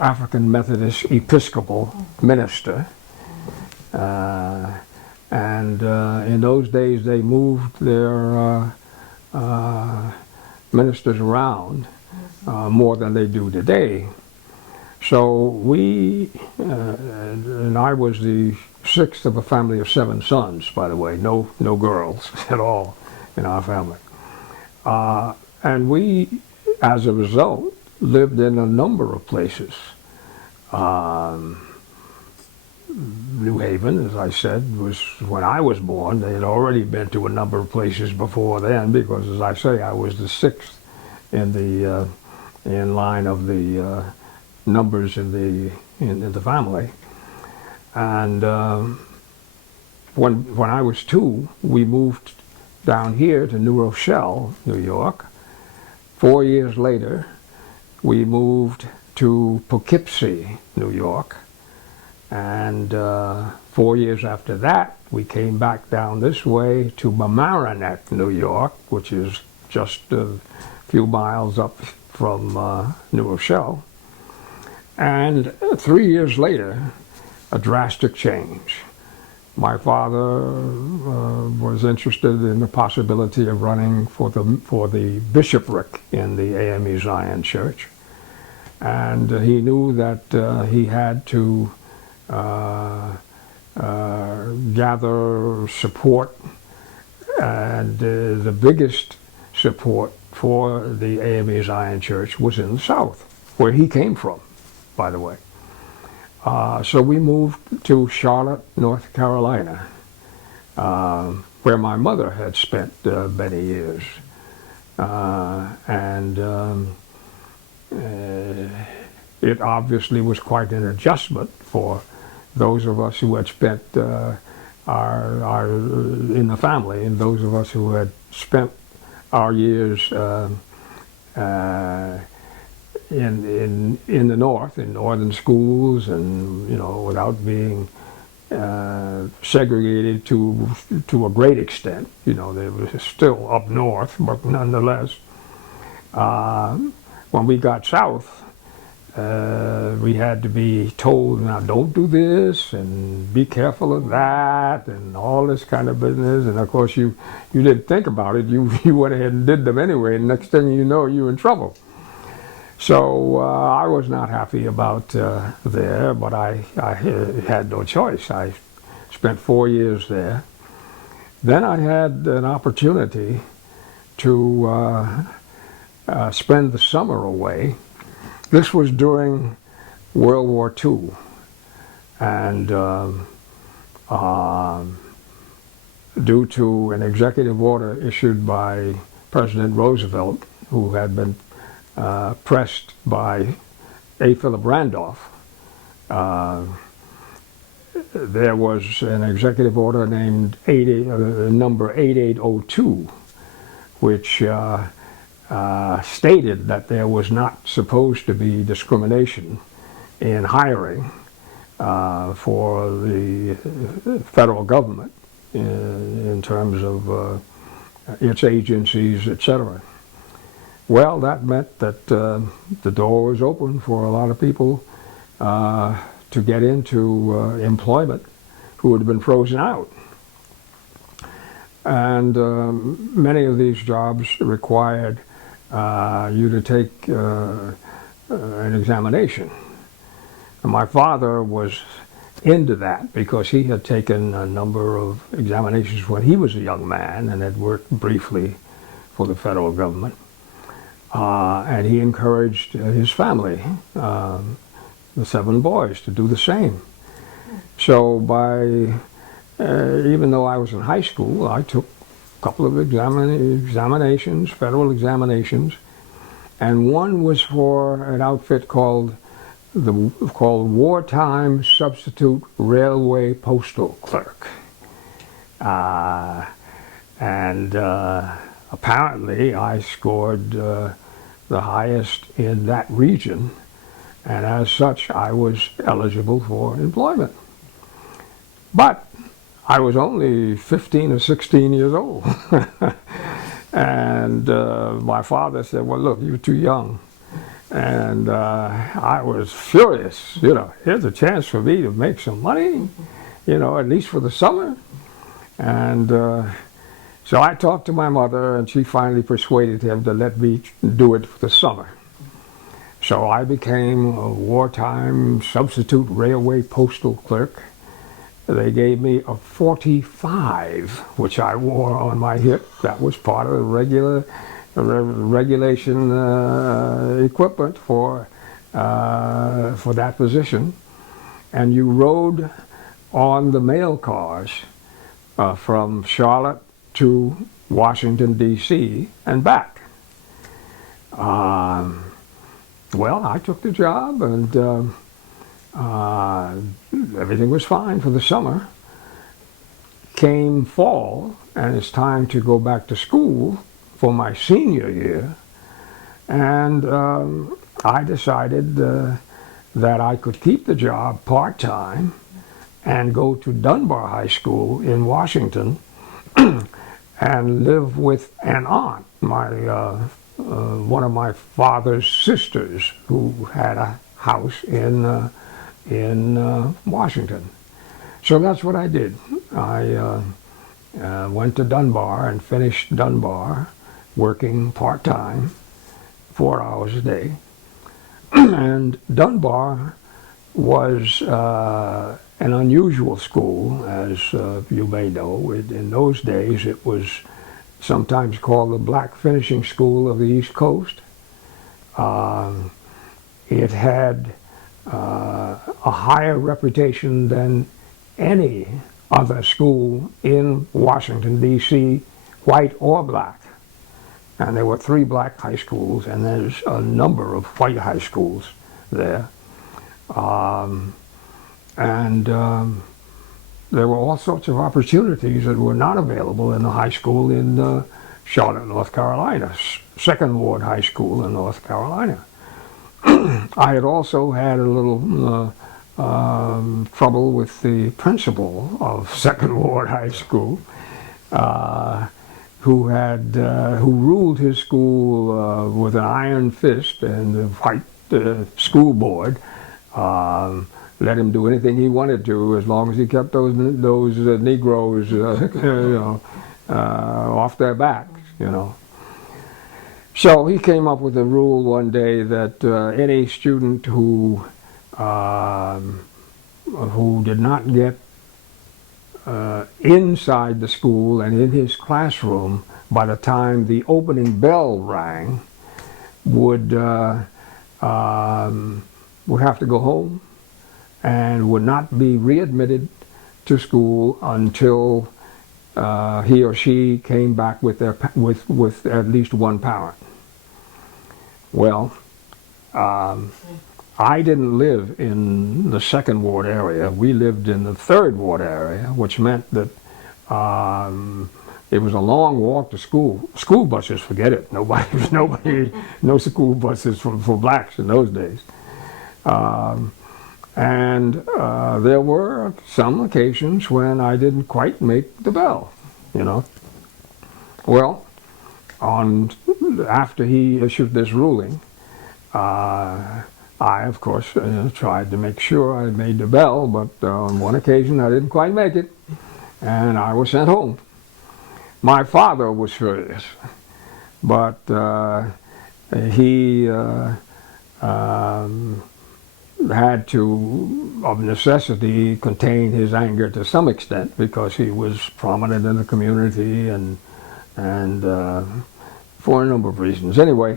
African Methodist Episcopal minister. And in those days they moved their ministers around more than they do today. So we, and I was the sixth of a family of 7 sons, by the way, no girls at all in our family. And we, as a result, lived in a number of places. New Haven, as I said, was when I was born. They had already been to a number of places before then, because, as I say, I was the sixth in the in line of the numbers in the family. And when I was 2, we moved down here to New Rochelle, New York. 4 years later, we moved to Poughkeepsie, New York. And 4 years after that, we came back down this way to Mamaroneck, New York, which is just a few miles up from New Rochelle. And 3 years later, a drastic change. My father was interested in the possibility of running for the bishopric in the AME Zion Church. And he knew that he had to gather support, and the biggest support for the AME Zion Church was in the South, where he came from, by the way. So we moved to Charlotte, North Carolina, where my mother had spent many years. It obviously was quite an adjustment for those of us who had spent our in the family, and those of us who had spent our years in the North, in northern schools, and without being segregated to a great extent. They were still up north, but nonetheless, when we got south, we had to be told, now don't do this and be careful of that and all this kind of business. And of course you didn't think about it. You went ahead and did them anyway, and next thing you know, you're in trouble. So I was not happy about there, but I had no choice. I spent 4 years there. Then I had an opportunity to spend the summer away. This was during World War II, and due to an executive order issued by President Roosevelt, who had been pressed by A. Philip Randolph, there was an executive order named number 8802, which stated that there was not supposed to be discrimination in hiring for the federal government in terms of its agencies, etc. Well, that meant that the door was open for a lot of people to get into employment who had been frozen out. And many of these jobs required you to take an examination. And my father was into that because he had taken a number of examinations when he was a young man and had worked briefly for the federal government. And he encouraged his family, the 7 boys, to do the same. So even though I was in high school, I took a couple of examinations, federal examinations, and one was for an outfit called Wartime Substitute Railway Postal Clerk. Apparently I scored the highest in that region, and as such I was eligible for employment. But I was only 15 or 16 years old. And my father said, well, look, you're too young. And I was furious, you know, here's a chance for me to make some money, you know, at least for the summer. And so I talked to my mother, and she finally persuaded him to let me do it for the summer. So I became a wartime substitute railway postal clerk. They gave me a 45, which I wore on my hip. That was part of the regulation equipment for that position. And you rode on the mail cars from Charlotte to Washington, D.C. and back. Well, I took the job, and everything was fine for the summer. Came fall, and it's time to go back to school for my senior year, and I decided that I could keep the job part-time and go to Dunbar High School in Washington and live with an aunt, one of my father's sisters, who had a house in Washington. So that's what I did. I went to Dunbar and finished Dunbar, working part-time, 4 hours a day. And Dunbar was an unusual school, as you may know. In those days, it was sometimes called the Black Finishing School of the East Coast. It had a higher reputation than any other school in Washington, D.C., white or black. And there were 3 black high schools, and there's a number of white high schools there. There were all sorts of opportunities that were not available in the high school in Charlotte, North Carolina, Second Ward High School in North Carolina. I had also had a little trouble with the principal of Second Ward High School, who ruled his school with an iron fist, and the white school board let him do anything he wanted to, as long as he kept those Negroes, off their backs, you know. So he came up with a rule one day that any student who did not get inside the school and in his classroom by the time the opening bell rang would have to go home and would not be readmitted to school until he or she came back with at least one parent. Well, I didn't live in the Second Ward area. We lived in the Third Ward area, which meant that it was a long walk to school. School buses, forget it. No school buses for blacks in those days. There were some occasions when I didn't quite make the bell, you know. Well, after he issued this ruling, I, of course, tried to make sure I made the bell, but on one occasion I didn't quite make it, and I was sent home. My father was furious, but he had to, of necessity, contain his anger to some extent, because he was prominent in the community and for a number of reasons. Anyway,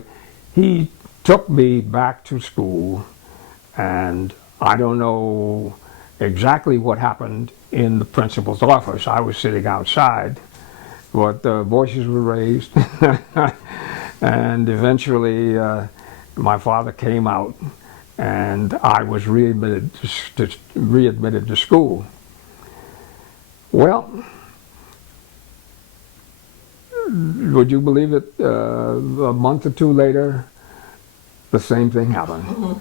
he took me back to school, and I don't know exactly what happened in the principal's office. I was sitting outside, but voices were raised, and eventually my father came out, and I was readmitted to school. Well, would you believe it? A month or two later, the same thing happened.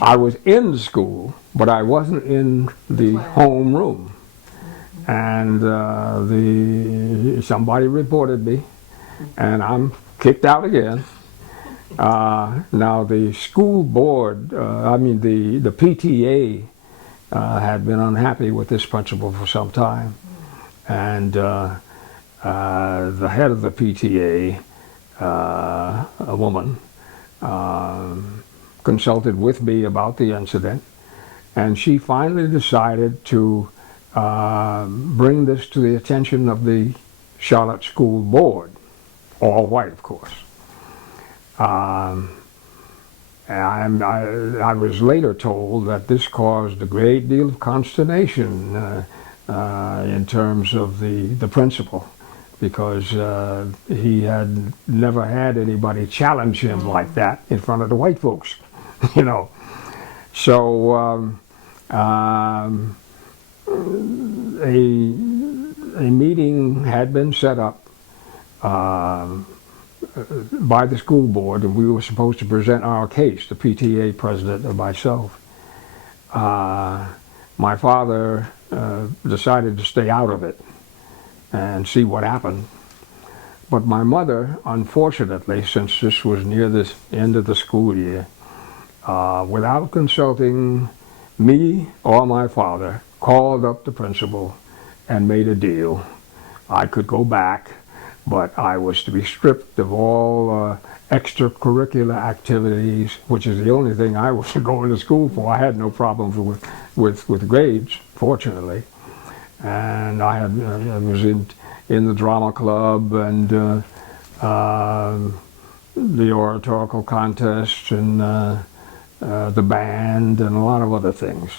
I was in school, but I wasn't in the home room. And somebody reported me, and I'm kicked out again. Now the school board, the PTA had been unhappy with this principal for some time, and the head of the PTA, a woman, consulted with me about the incident, and she finally decided to bring this to the attention of the Charlotte School Board, all white, of course. I was later told that this caused a great deal of consternation in terms of the principal, because he had never had anybody challenge him like that in front of the white folks, you know. So a meeting had been set up by the school board, and we were supposed to present our case, the PTA president and myself. My father decided to stay out of it and see what happened. But my mother, unfortunately, since this was near the end of the school year, without consulting me or my father, called up the principal and made a deal. I could go back, but I was to be stripped of all extracurricular activities, which is the only thing I was going to school for. I had no problems with grades, fortunately. And I was in the drama club and the oratorical contests and the band and a lot of other things.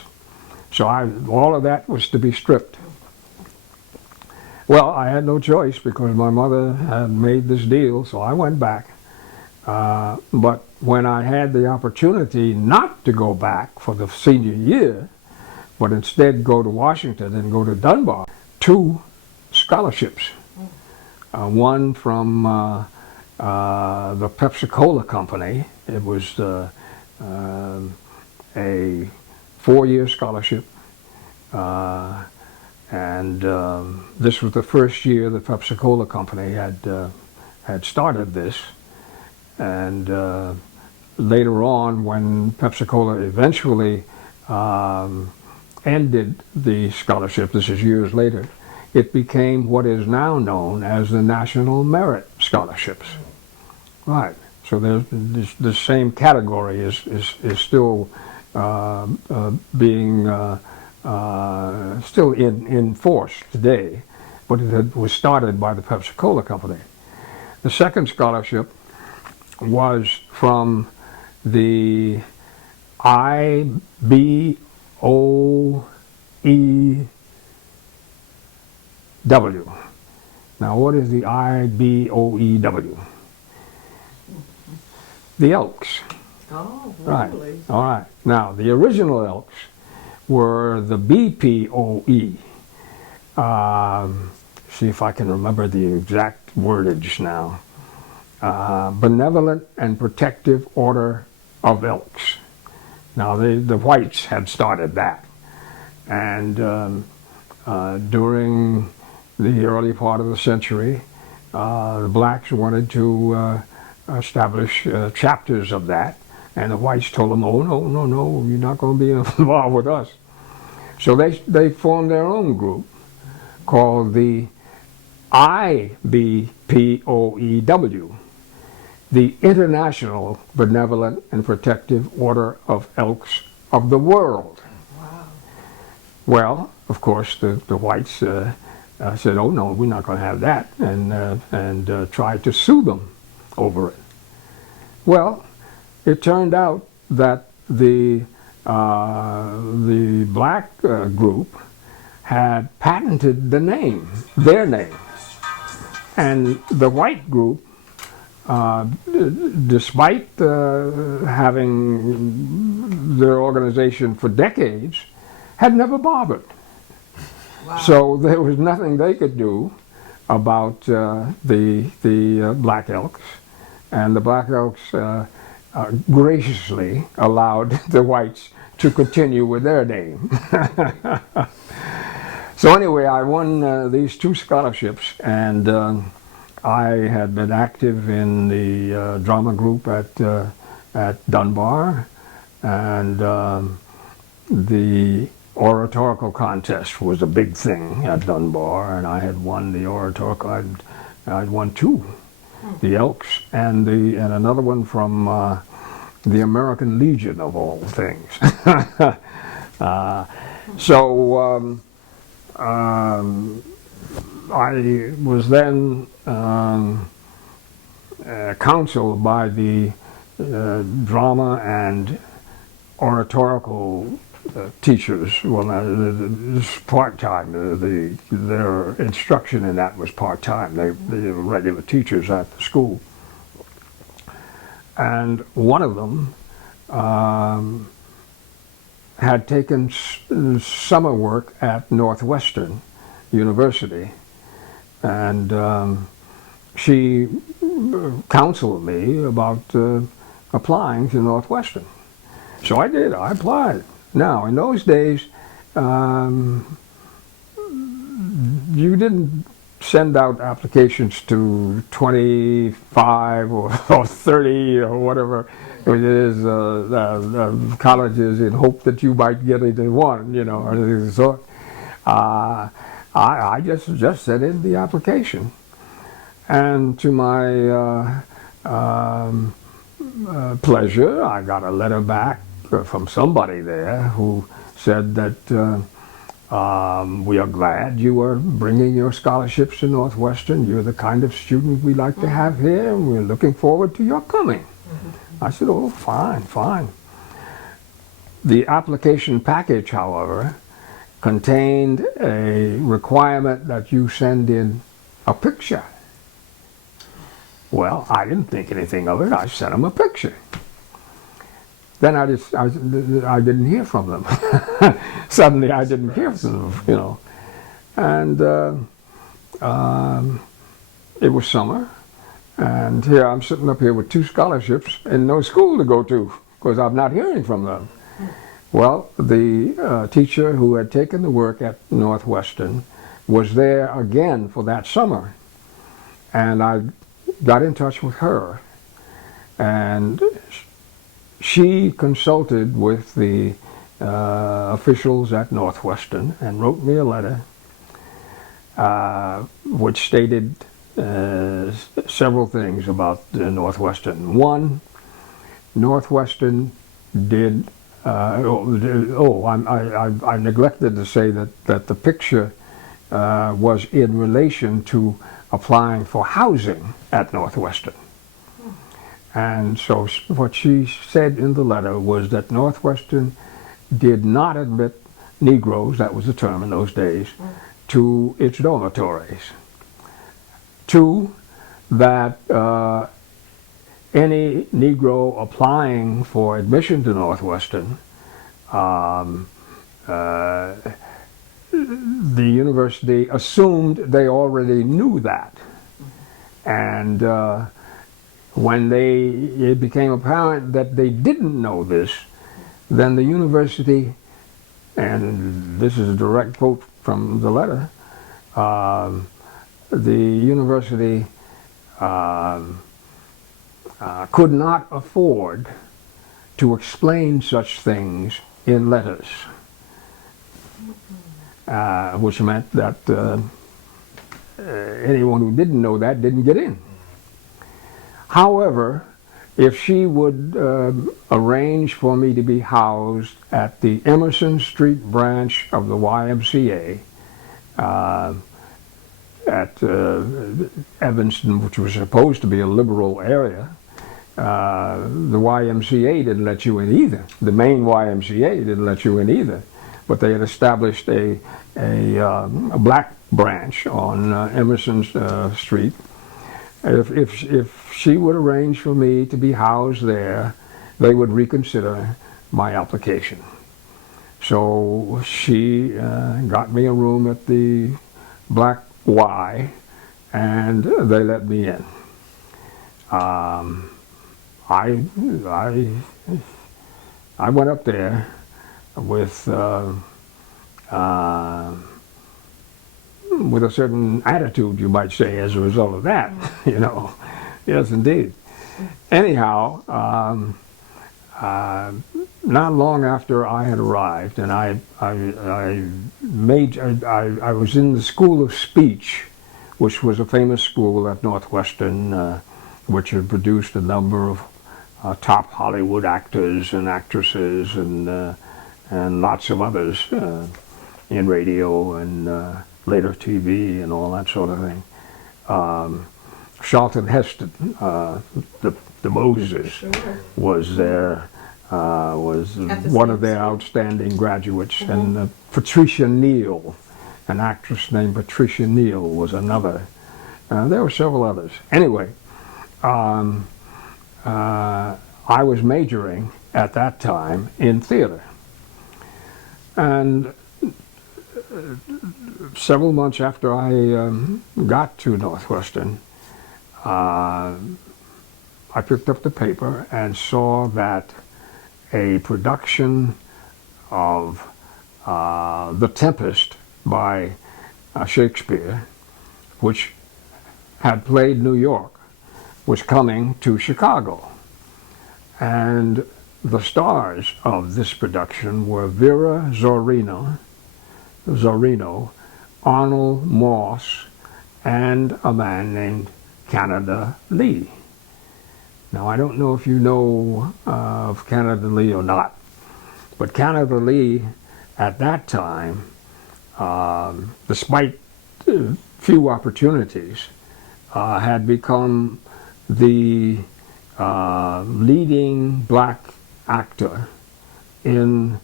So all of that was to be stripped. Well, I had no choice because my mother had made this deal, so I went back. But when I had the opportunity not to go back for the senior year, but instead go to Washington and go to Dunbar, 2 scholarships. One from the Pepsi-Cola company. It was a 4-year scholarship. And this was the first year the Pepsi-Cola company had started this. And later on, when Pepsi-Cola eventually ended the scholarship, this is years later, it became what is now known as the National Merit Scholarships. Right. So there's the same category is still being still in force today, but it was started by the Pepsi-Cola company. The second scholarship was from the IBOEW. Now, what is the IBOEW? The Elks. Oh, Right. really? All right. Now, the original Elks were the BPOE. See if I can remember the exact wordage now. Benevolent and Protective Order of Elks. Now, the whites had started that. And during the early part of the century, the blacks wanted to establish chapters of that. And the whites told them, oh, no, you're not going to be involved with us. So they formed their own group called the IBPOEW, the International Benevolent and Protective Order of Elks of the World. Wow. Well, of course, the whites said, oh, no, we're not going to have that, and tried to sue them over it. Well, it turned out that the black group had patented the name, their name. And the white group, despite having their organization for decades, had never bothered. Wow. So there was nothing they could do about the Black Elks. And the Black Elks graciously allowed the whites to continue with their name. So anyway, I won these 2 scholarships, and I had been active in the drama group at Dunbar, and the oratorical contest was a big thing at Dunbar, and I had won the oratorical. I'd won two, the Elks and another one from the American Legion, of all things. So I was then counseled by the drama and oratorical teachers. Well, this part-time. Their instruction in that was part-time. They were regular teachers at the school. And one of them had taken summer work at Northwestern University, and she counseled me about applying to Northwestern. So I did. I applied. Now, in those days, you didn't send out applications to 25 or 30 or whatever it is colleges in hope that you might get into one, you know, or anything of the sort. I just sent in the application, and to my pleasure, I got a letter back from somebody there who said that we are glad you are bringing your scholarships to Northwestern. You're the kind of student we like to have here, and we're looking forward to your coming. I said, oh, fine, fine. The application package, however, contained a requirement that you send in a picture. Well, I didn't think anything of it. I sent them a picture. Then I didn't hear from them. Suddenly I didn't hear from them, you know. And it was summer, and here I'm sitting up here with two scholarships and no school to go to because I'm not hearing from them. Well, the teacher who had taken the work at Northwestern was there again for that summer, and I got in touch with her, and she consulted with the officials at Northwestern and wrote me a letter which stated several things about Northwestern. One, Northwestern did I neglected to say that the picture was in relation to applying for housing at Northwestern. And so what she said in the letter was that Northwestern did not admit Negroes, that was the term in those days, to its dormitories. Two, that any Negro applying for admission to Northwestern, the university assumed they already knew that. And when it became apparent that they didn't know this, then the university, and this is a direct quote from the letter, the university could not afford to explain such things in letters, which meant that anyone who didn't know that didn't get in. However, if she would arrange for me to be housed at the Emerson Street branch of the YMCA at Evanston, which was supposed to be a liberal area, the YMCA didn't let you in either. The main YMCA didn't let you in either. But they had established a black branch on Emerson Street. If she would arrange for me to be housed there, they would reconsider my application. So she got me a room at the Black Y, and they let me in. I went up there with with a certain attitude, you might say, as a result of that, you know. Yes, indeed. Anyhow, not long after I had arrived, and I was in the School of Speech, which was a famous school at Northwestern, which had produced a number of top Hollywood actors and actresses and lots of others in radio and later TV and all that sort of thing. Charlton Heston, the Moses, Sure. was there, was At the one same of their school. outstanding graduates, and Patricia Neal, an actress named Patricia Neal, was another. There were several others. Anyway, I was majoring at that time in theater. And several months after I got to Northwestern, I picked up the paper and saw that a production of The Tempest by Shakespeare, which had played New York, was coming to Chicago. And the stars of this production were Vera Zorino, Arnold Moss, and a man named Canada Lee. Now, I don't know if you know of Canada Lee or not, but Canada Lee at that time, despite few opportunities, had become the leading black actor in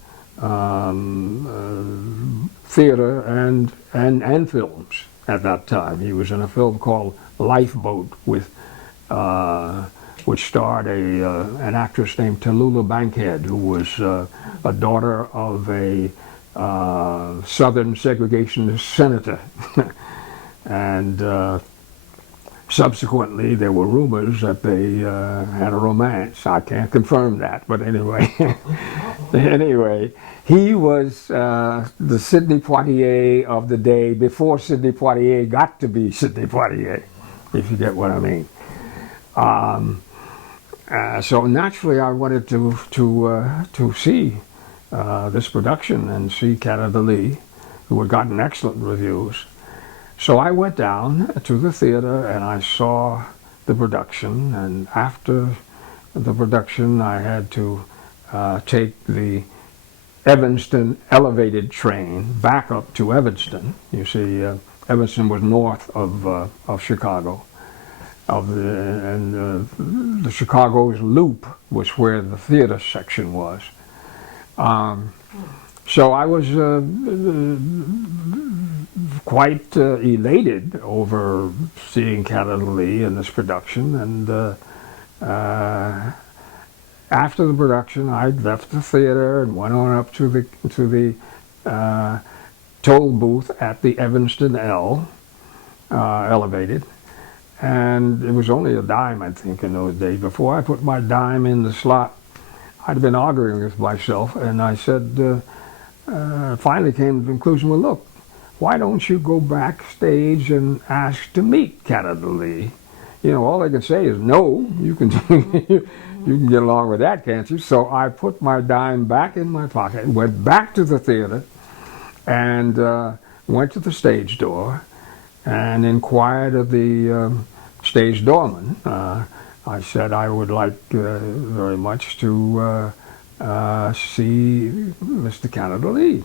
theater and films at that time. He was in a film called Lifeboat with which starred an actress named Tallulah Bankhead, who was a daughter of a Southern segregationist senator. And subsequently, there were rumors that they had a romance. I can't confirm that, but anyway. Anyway, he was the Sidney Poitier of the day before Sidney Poitier got to be Sidney Poitier, if you get what I mean. So naturally, I wanted to see this production and see Canada Lee, who had gotten excellent reviews. So I went down to the theater and I saw the production, and after the production I had to take the Evanston elevated train back up to Evanston. You see, Evanston was north of Chicago, and the Chicago's Loop was where the theater section was. So I was quite elated over seeing Canada Lee in this production, and after the production I left the theater and went on up to the toll booth at the Evanston L elevated, and it was only a dime, I think, in those days. Before I put my dime in the slot, I'd been arguing with myself, and I said, finally came to the conclusion, well, look, why don't you go backstage and ask to meet Canada Lee? You know, all they can say is no. You can you can get along with that, can't you? So I put my dime back in my pocket and went back to the theater and went to the stage door and inquired of the stage doorman. I said I would like very much to see Mr. Canada Lee.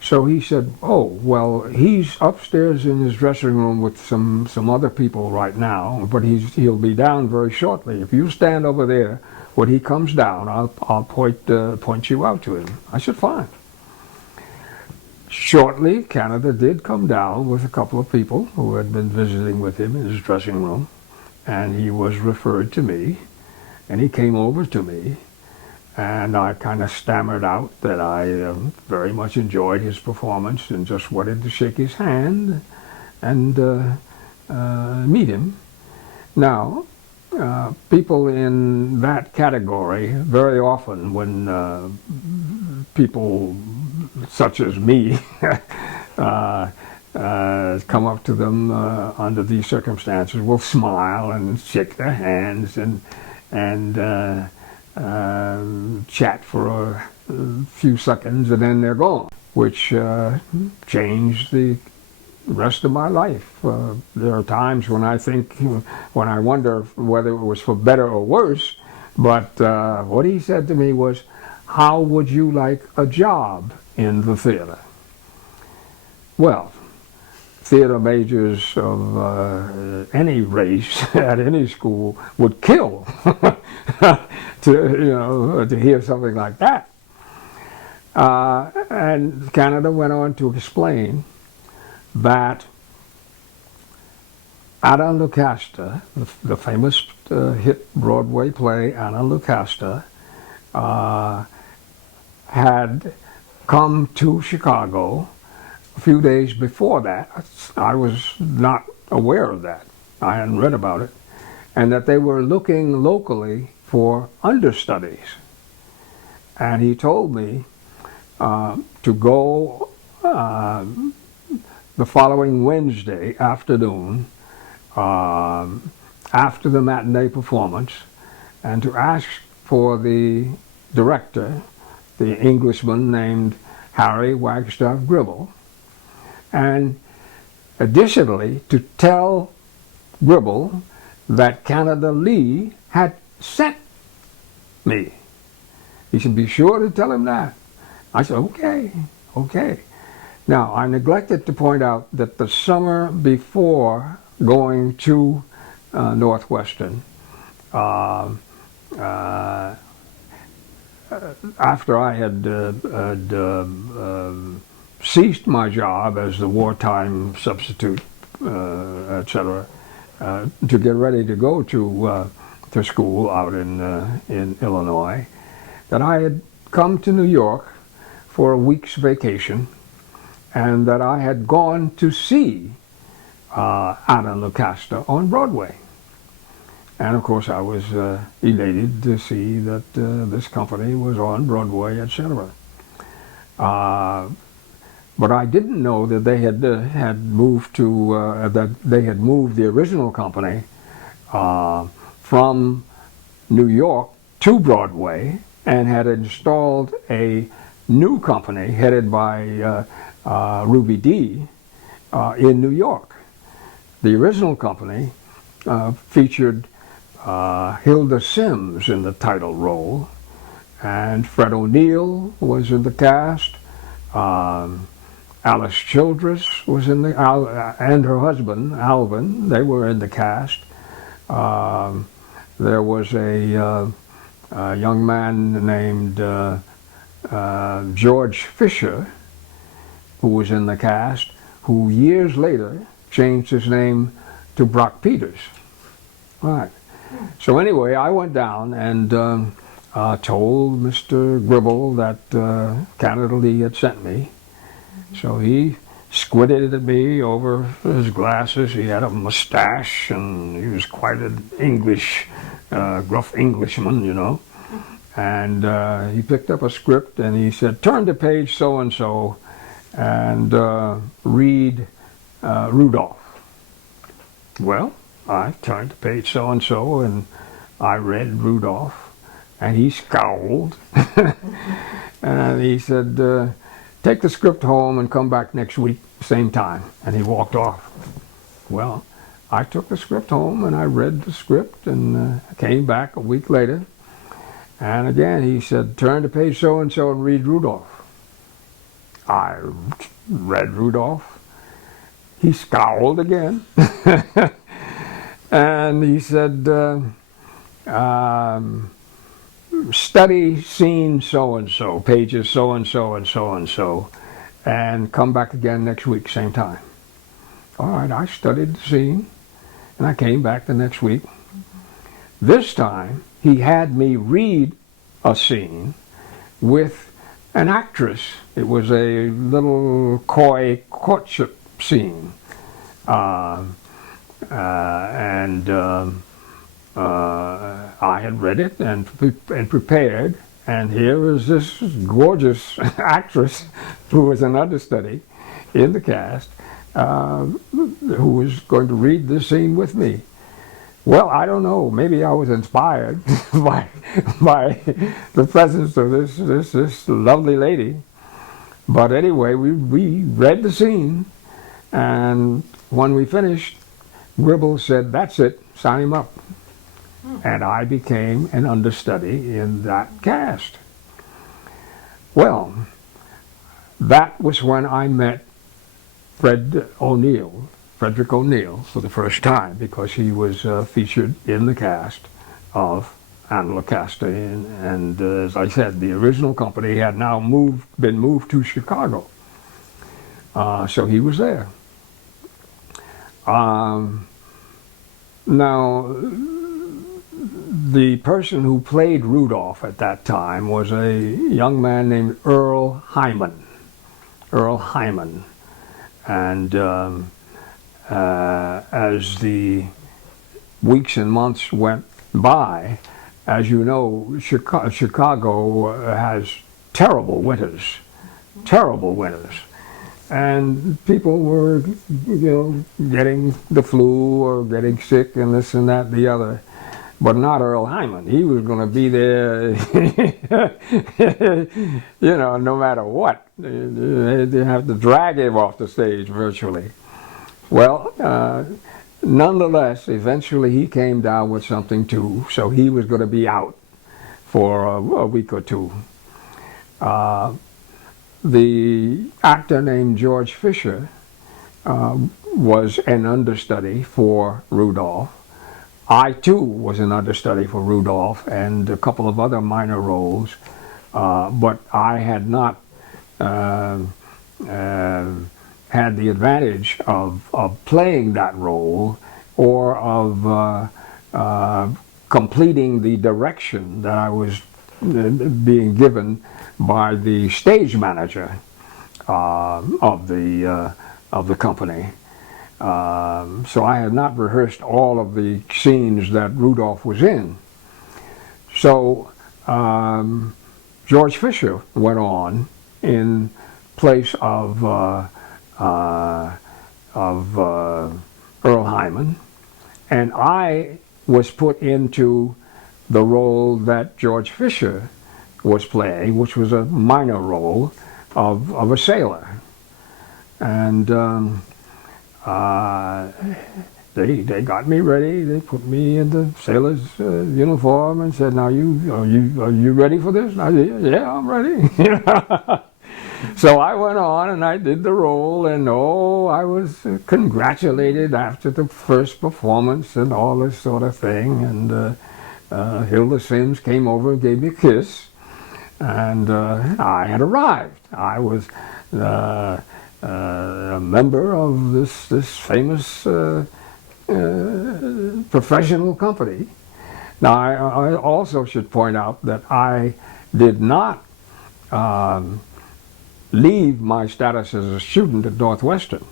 So he said, oh, well, he's upstairs in his dressing room with some other people right now, but he'll be down very shortly. If you stand over there, when he comes down, I'll point you out to him. I said, fine. Shortly, Canada did come down with a couple of people who had been visiting with him in his dressing room, and he was referred to me, and he came over to me, and I kind of stammered out that I very much enjoyed his performance and just wanted to shake his hand and meet him. Now, people in that category, very often when people such as me come up to them under these circumstances will smile and shake their hands and chat for a few seconds, and then they're gone, which changed the rest of my life. There are times when I wonder whether it was for better or worse, but what he said to me was, "How would you like a job in the theater?" Well, theater majors of any race at any school would kill to hear something like that. And Canada went on to explain that Anna Lucasta, the famous hit Broadway play Anna Lucasta, had come to Chicago a few days before that. I was not aware of that. I hadn't read about it. And that they were looking locally for understudies. And he told me to go the following Wednesday afternoon after the matinee performance, and to ask for the director, the Englishman named Harry Wagstaff Gribble, and additionally to tell Gribble that Canada Lee had sent me. He should be sure to tell him that. I said, okay. Now, I neglected to point out that the summer before going to Northwestern, after I had ceased my job as the wartime substitute, etc., to get ready to go to school out in Illinois, that I had come to New York for a week's vacation, and that I had gone to see Anna Lucasta on Broadway. And of course I was elated to see that this company was on Broadway, etc. But I didn't know that they had moved the original company from New York to Broadway, and had installed a new company headed by Ruby Dee in New York. The original company featured Hilda Sims in the title role, and Fred O'Neill was in the cast. Alice Childress was in the and her husband Alvin. They were in the cast. There was a young man named George Fisher, who was in the cast, who years later changed his name to Brock Peters. Right. So anyway, I went down and told Mr. Gribble that Canada Lee had sent me. So he squinted at me over his glasses. He had a mustache, and he was quite an English, gruff Englishman, you know. And he picked up a script and he said, "Turn to page so-and-so and read Rudolph." Well, I turned to page so-and-so and I read Rudolph, and he scowled. And he said, "Take the script home and come back next week, same time." And he walked off. Well, I took the script home and I read the script, and came back a week later. And again he said, "Turn to page so-and-so and read Rudolph." I read Rudolph. He scowled again. And he said, "Study scene so-and-so, pages so-and-so and so-and-so, and come back again next week, same time." All right, I studied the scene, and I came back the next week. This time, he had me read a scene with an actress. It was a little coy courtship scene. I had read it and prepared, and here was this gorgeous actress who was an understudy in the cast, who was going to read this scene with me. Well, I don't know. Maybe I was inspired by the presence of this lovely lady. But anyway, we read the scene, and when we finished, Gribble said, "That's it, sign him up." And I became an understudy in that cast. Well, that was when I met Frederick O'Neill, for the first time, because he was featured in the cast of Antilocaste, and as I said, the original company had now been moved to Chicago, so he was there. Now, the person who played Rudolph at that time was a young man named Earl Hyman. And as the weeks and months went by, as you know, Chicago has terrible winters, and people were, getting the flu or getting sick and this and that and the other. But not Earl Hyman. He was going to be there, no matter what. They have to drag him off the stage virtually. Well, nonetheless, eventually he came down with something too, so he was going to be out for a week or two. The actor named George Fisher was an understudy for Rudolph. I too was an understudy for Rudolph and a couple of other minor roles, but I had not had the advantage of playing that role or of completing the direction that I was being given by the stage manager of the company. So I had not rehearsed all of the scenes that Rudolph was in. So George Fisher went on in place of Earl Hyman, and I was put into the role that George Fisher was playing, which was a minor role of a sailor. And they got me ready. They put me in the sailor's uniform and said, "Now are you ready for this?" And I said, "Yeah, I'm ready." So I went on and I did the role, and I was congratulated after the first performance and all this sort of thing. And Hilda Sims came over and gave me a kiss, and I had arrived. I was a member of this famous professional company. Now, I also should point out that I did not leave my status as a student at Northwestern.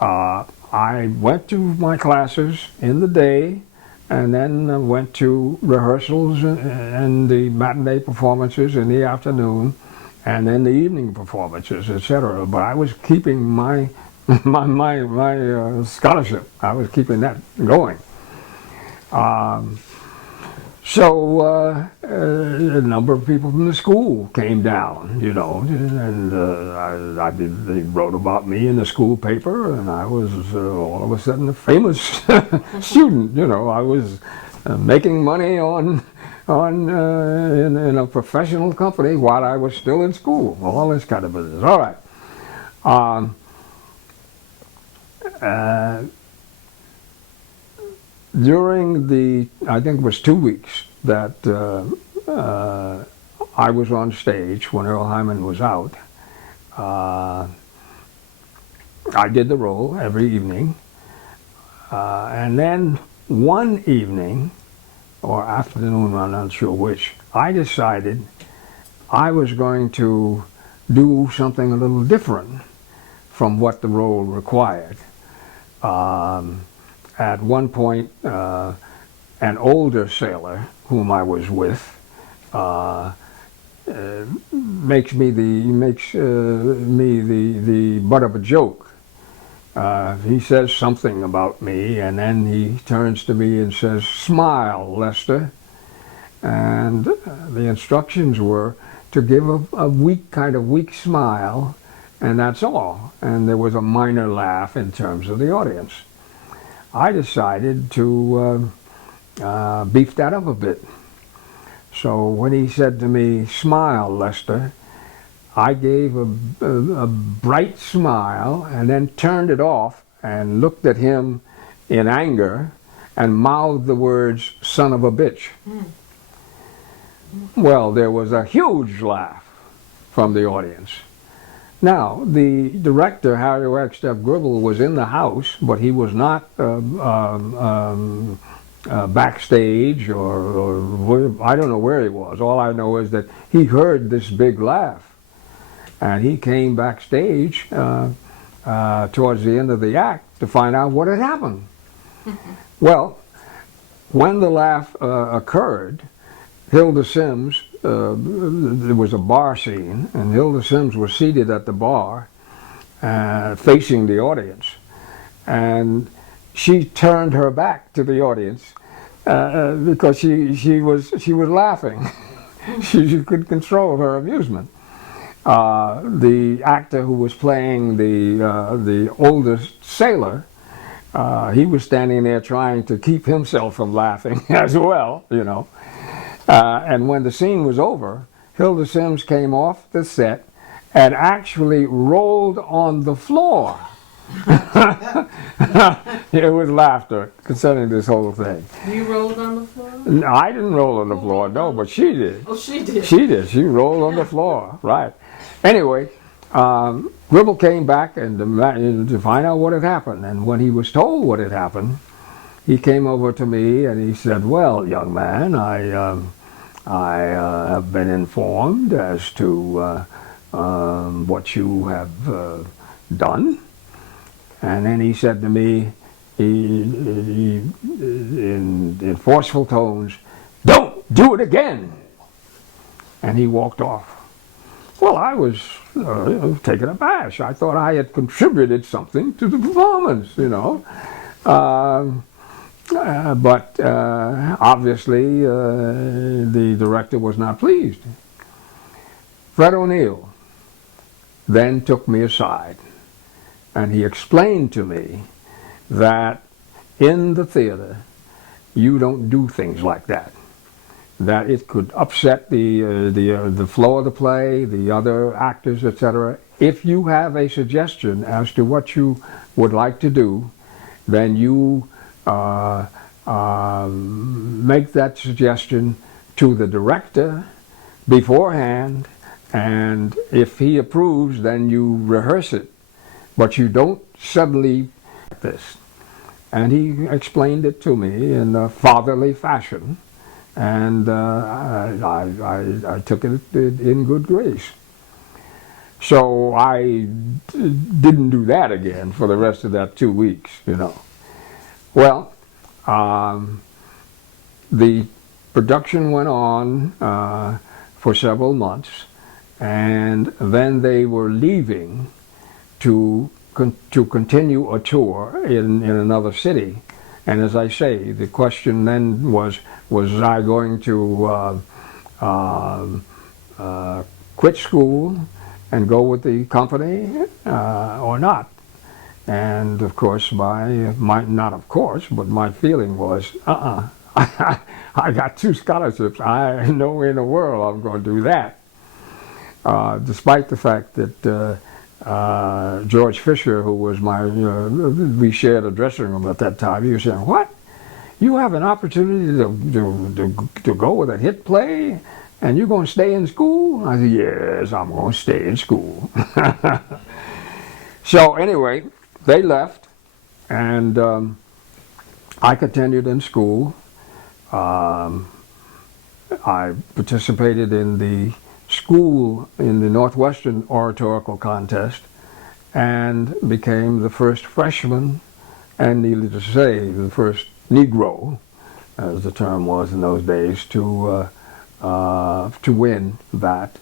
I went to my classes in the day, and then went to rehearsals and the matinee performances in the afternoon, and then the evening performances, etc. But I was keeping my scholarship. I was keeping that going. So a number of people from the school came down, and they wrote about me in the school paper, and I was all of a sudden a famous student. I was making money in a professional company while I was still in school. All this kind of business. All right. During I think it was 2 weeks that I was on stage when Earl Hyman was out, I did the role every evening, and then one evening, or afternoon, I'm not sure which, I decided I was going to do something a little different from what the role required. At one point, an older sailor whom I was with makes me the butt of a joke. he says something about me, and then he turns to me and says, "Smile, Lester." And the instructions were to give a weak smile, and that's all. And there was a minor laugh in terms of the audience. I decided to beef that up a bit. So when he said to me, "Smile, Lester," I gave a bright smile and then turned it off and looked at him in anger and mouthed the words, "Son of a bitch." Well, there was a huge laugh from the audience. Now, the director, Harry Wagstaff Gribble, was in the house, but he was not backstage or I don't know where he was. All I know is that he heard this big laugh. And he came backstage towards the end of the act to find out what had happened. Well, when the laugh occurred, Hilda Sims, there was a bar scene, and Hilda Sims was seated at the bar facing the audience. And she turned her back to the audience because she was laughing. she could control her amusement. The actor who was playing the oldest sailor, he was standing there trying to keep himself from laughing as well, you know. And when the scene was over, Hilda Sims came off the set and actually rolled on the floor. It was laughter concerning this whole thing. You rolled on the floor? No, I didn't roll on the floor, no, but she did. Oh, she did? She did. She rolled on the floor, right. Anyway, Gribble came back and to find out what had happened. And when he was told what had happened, he came over to me and he said, "Well, young man, I have been informed as to what you have done." And then he said to me, in forceful tones, "Don't do it again." And he walked off. Well, I was taken aback. I thought I had contributed something to the performance, you know. But obviously the director was not pleased. Fred O'Neill then took me aside and he explained to me that in the theater you don't do things like that. That it could upset the flow of the play, the other actors, etc. If you have a suggestion as to what you would like to do, then you make that suggestion to the director beforehand, and if he approves, then you rehearse it. But you don't suddenly this. And he explained it to me in a fatherly fashion. And I took it in good grace. So I didn't do that again for the rest of that 2 weeks, you know. Well, the production went on for several months, and then they were leaving to continue a tour in another city. And as I say, the question then was I going to quit school and go with the company or not? And of course, not of course, but my feeling was, I got 2 scholarships. I know in the world I'm going to do that. Despite the fact that George Fisher, who was we shared a dressing room at that time, he was saying, "What? You have an opportunity to go with a hit play, and you're going to stay in school?" I said, "Yes, I'm going to stay in school." So anyway, they left, and I continued in school. I participated in the Northwestern Oratorical Contest and became the first freshman, and needless to say, the first Negro, as the term was in those days, to win that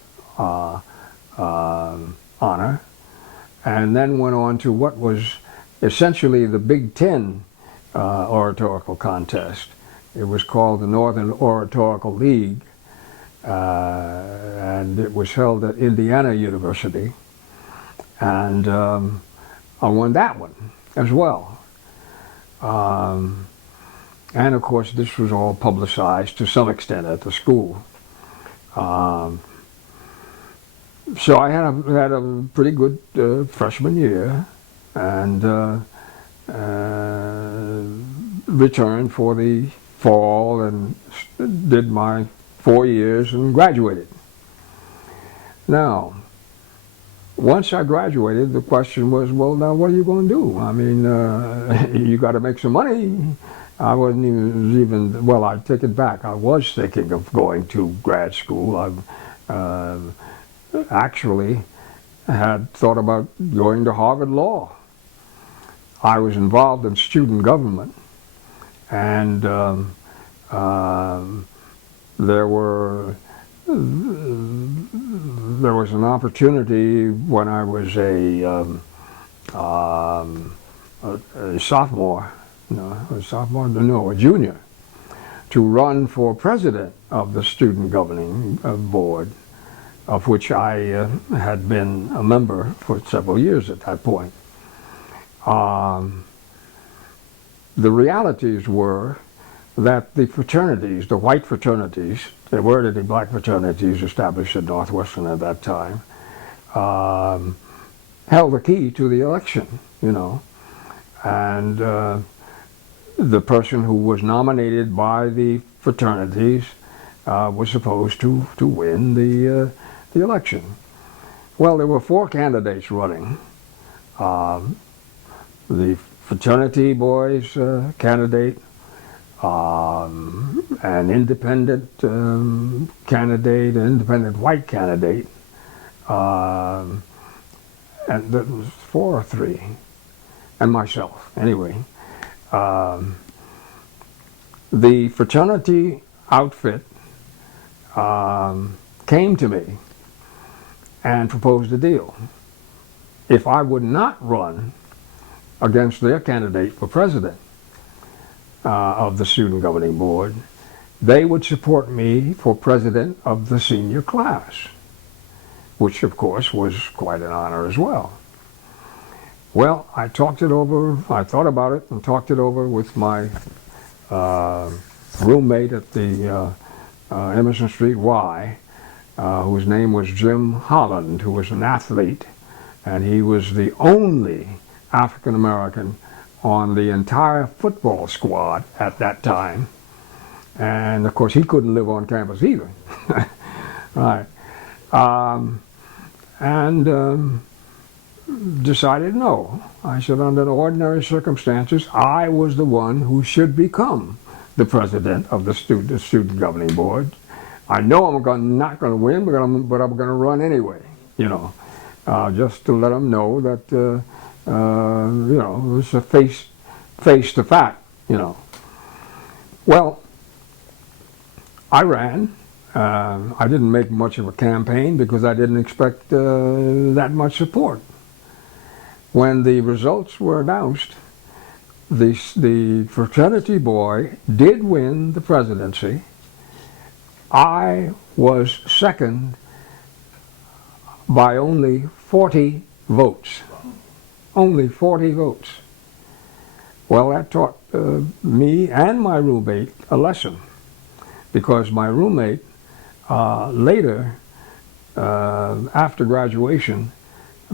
honor, and then went on to what was essentially the Big Ten oratorical contest. It was called the Northern Oratorical League, and it was held at Indiana University, and I won that one as well. And of course, this was all publicized to some extent at the school. So I had a pretty good freshman year, and returned for the fall and did my 4 years and graduated. Now, once I graduated, the question was, well, now what are you going to do? I mean, you got to make some money. I wasn't even, well, I take it back. I was thinking of going to grad school. I actually had thought about going to Harvard Law. I was involved in student government, and there was an opportunity when I was a sophomore, a junior, to run for president of the student governing board, of which I had been a member for several years at that point. The realities were that the fraternities, the white fraternities, there weren't any black fraternities established at Northwestern at that time, held the key to the election, you know. And the person who was nominated by the fraternities was supposed to win the election. Well, there were 4 candidates running. The fraternity boys candidate, an independent candidate, an independent white candidate, and that was 4 or 3, and myself, anyway. The fraternity outfit came to me and proposed a deal. If I would not run against their candidate for president of the student governing board, they would support me for president of the senior class, which of course was quite an honor as well. Well, I talked it over, I thought about it and talked it over with my roommate at the Emerson Street Y, whose name was Jim Holland, who was an athlete, and he was the only African American on the entire football squad at that time. And of course he couldn't live on campus either. Right. Decided no. I said under ordinary circumstances I was the one who should become the president of the student governing board. I know I'm not going to win, but I'm going to run anyway, you know, just to let them know that you know, it's a face to fact, you know. Well, I ran. I didn't make much of a campaign because I didn't expect that much support. When the results were announced, the fraternity boy did win the presidency. I was second by only 40 votes. Only 40 votes. Well, that taught me and my roommate a lesson, because my roommate later, after graduation,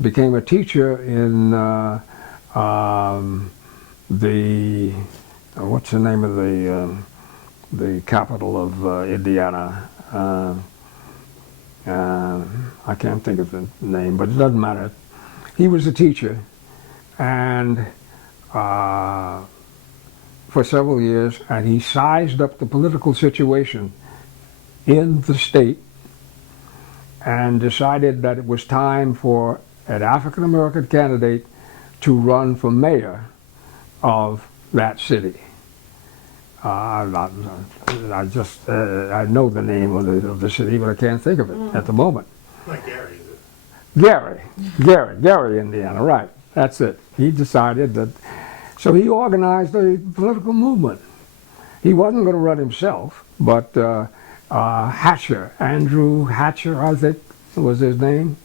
became a teacher in the what's the name of the capital of Indiana? I can't think of the name, but it doesn't matter. He was a teacher, and for several years, and he sized up the political situation in the state and decided that it was time for an African American candidate to run for mayor of that city. I know the name of the city, but I can't think of it at the moment. Like Gary, is it? Gary, Indiana, right. That's it. He decided that, so he organized a political movement. He wasn't going to run himself, but Hatcher, Andrew Hatcher, I think was his name.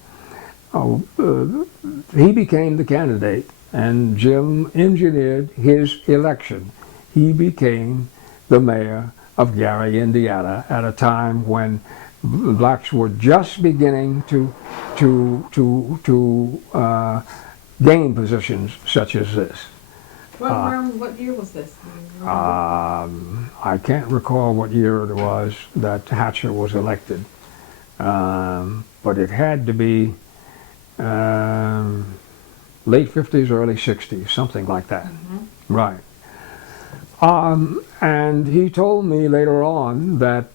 He became the candidate, and Jim engineered his election. He became the mayor of Gary, Indiana, at a time when blacks were just beginning to gain positions such as this. What year was this? Do you remember? I can't recall what year it was that Hatcher was elected, but it had to be late 50s, early 60s, something like that. Mm-hmm. Right. And he told me later on that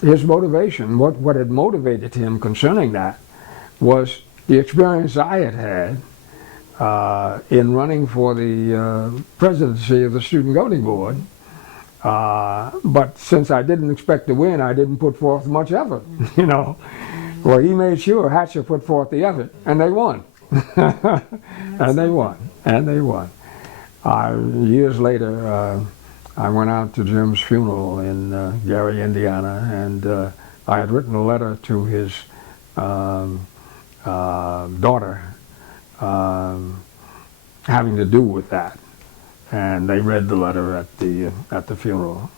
his motivation, what had motivated him concerning that, was the experience I had had in running for the presidency of the Student Governing Board. But since I didn't expect to win, I didn't put forth much effort, you know. Well, he made sure Hatcher put forth the effort, and they won. And they won. And they won. Years later, I went out to Jim's funeral in Gary, Indiana, and I had written a letter to his daughter having to do with that. And they read the letter at the funeral.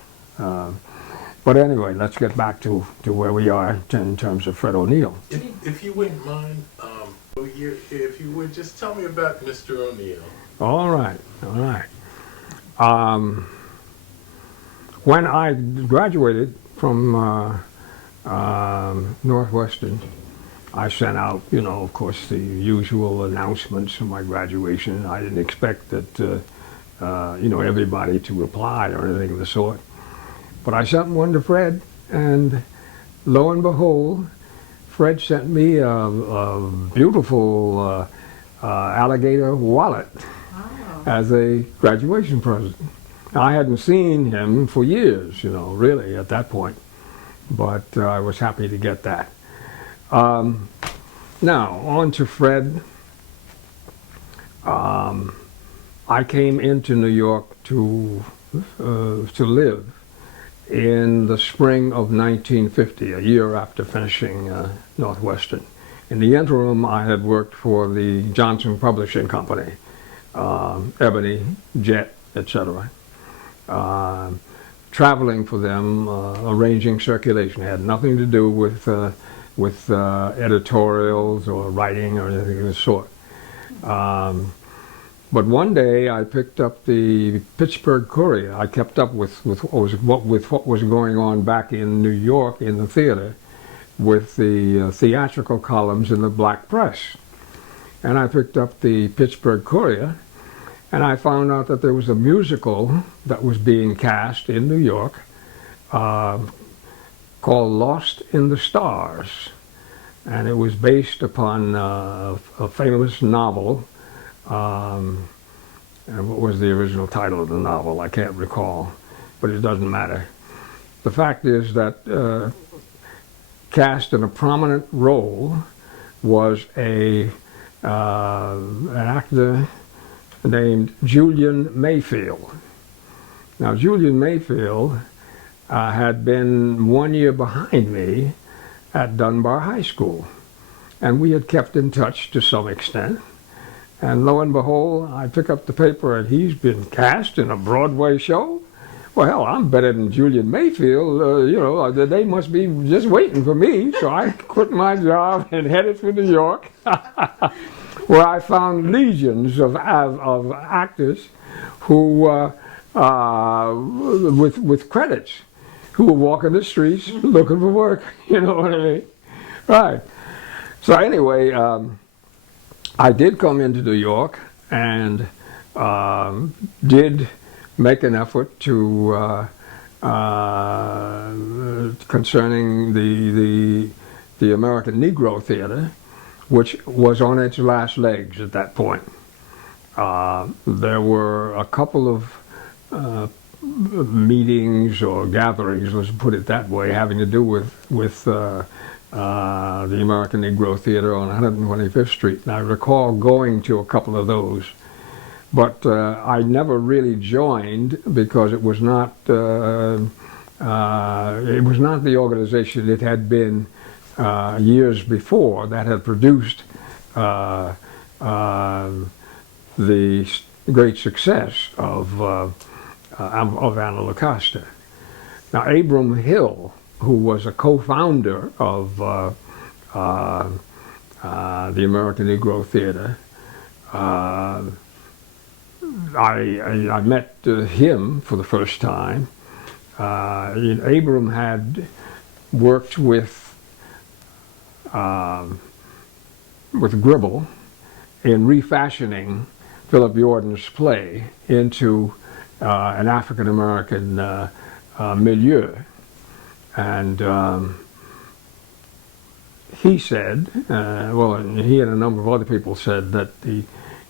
But anyway, let's get back to where we are in terms of Fred O'Neill. If you wouldn't mind, if you would just tell me about Mr. O'Neill. All right, all right. When I graduated from Northwestern, I sent out, you know, of course, the usual announcements of my graduation. I didn't expect that, you know, everybody to reply or anything of the sort. But I sent one to Fred, and lo and behold, Fred sent me a beautiful alligator wallet as a graduation present. I hadn't seen him for years, you know, really, at that point. But I was happy to get that. Now, on to Fred. I came into New York to live in the spring of 1950, a year after finishing Northwestern. In the interim, I had worked for the Johnson Publishing Company, Ebony, Jet, etc. Traveling for them, arranging circulation. It had nothing to do with editorials or writing or anything of the sort. But one day I picked up the Pittsburgh Courier. I kept up with what was going on back in New York in the theater with the theatrical columns in the black press. And I picked up the Pittsburgh Courier, and I found out that there was a musical that was being cast in New York called Lost in the Stars. And it was based upon a famous novel. And what was the original title of the novel? I can't recall, but it doesn't matter. The fact is that cast in a prominent role was an actor named Julian Mayfield. Now, Julian Mayfield had been 1 year behind me at Dunbar High School, and we had kept in touch to some extent. And lo and behold, I pick up the paper and he's been cast in a Broadway show. Well, hell, I'm better than Julian Mayfield. You know, they must be just waiting for me. So I quit my job and headed for New York, where I found legions of actors who, with credits, who were walking the streets looking for work. You know what I mean? Right. So anyway, I did come into New York and did make an effort to concerning the American Negro Theater, which was on its last legs at that point. There were a couple of meetings or gatherings, let's put it that way, having to do with the American Negro Theater on 125th Street, and I recall going to a couple of those. But I never really joined because it was not the organization it had been years before that had produced the great success of Anacostia. Now, Abram Hill, who was a co-founder of the American Negro Theater, I met him for the first time. Abram had worked with Gribble in refashioning Philip Yordan's play into an African American milieu, and he said, well, and he and a number of other people said that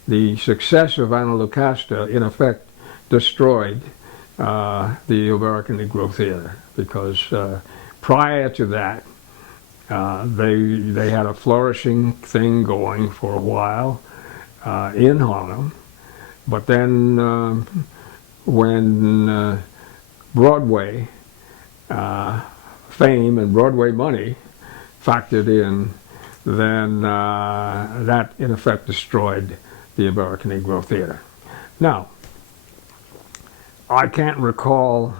the success of Anacostia in effect destroyed the American Negro Theater, because prior to that they had a flourishing thing going for a while in Harlem, but then when Broadway fame and Broadway money factored in, then that in effect destroyed the American Negro Theater. Now, I can't recall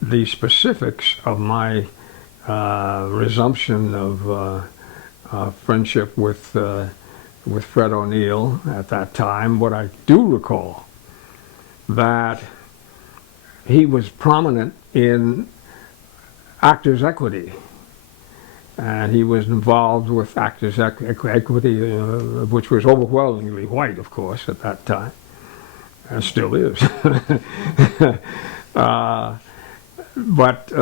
the specifics of my resumption of friendship with Fred O'Neill at that time, but I do recall that he was prominent in Actors' Equity, and he was involved with Actors' Equity, which was overwhelmingly white, of course, at that time, and still is. But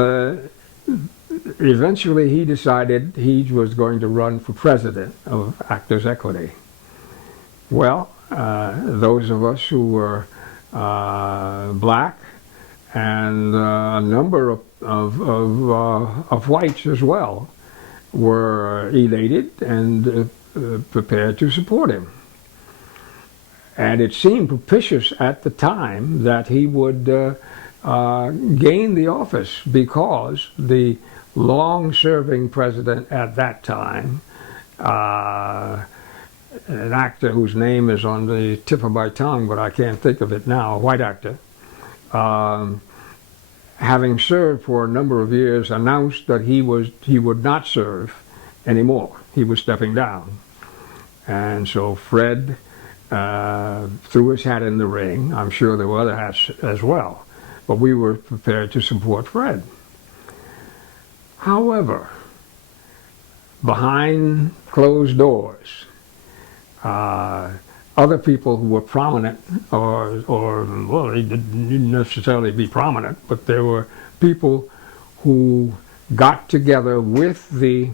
eventually he decided he was going to run for president of Actors' Equity. Well, those of us who were black and a number of whites as well were elated and prepared to support him. And it seemed propitious at the time that he would gain the office, because the long-serving president at that time, an actor whose name is on the tip of my tongue, but I can't think of it now, a white actor, having served for a number of years, announced that he would not serve anymore. He was stepping down. And so Fred threw his hat in the ring. I'm sure there were other hats as well, but we were prepared to support Fred. However, behind closed doors, other people who were prominent, or well, they didn't necessarily be prominent, but there were people who got together with the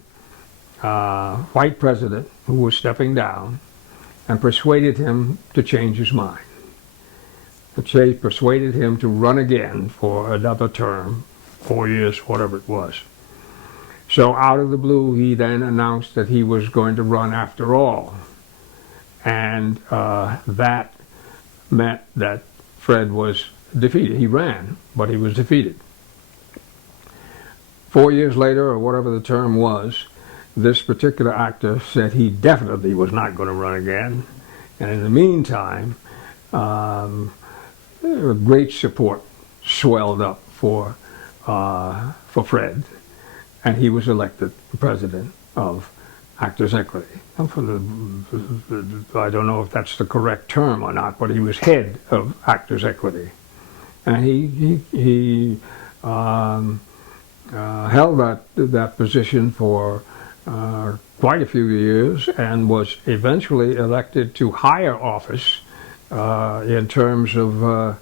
white president who was stepping down and persuaded him to change his mind. Persuaded him to run again for another term, 4 years, whatever it was. So out of the blue, he then announced that he was going to run after all. And that meant that Fred was defeated. He ran, but he was defeated. 4 years later, or whatever the term was, this particular actor said he definitely was not going to run again. And in the meantime, great support swelled up for Fred, and he was elected president of Actors' Equity. I don't know if that's the correct term or not, but he was head of Actors' Equity, and he held that position for quite a few years, and was eventually elected to higher office in terms of the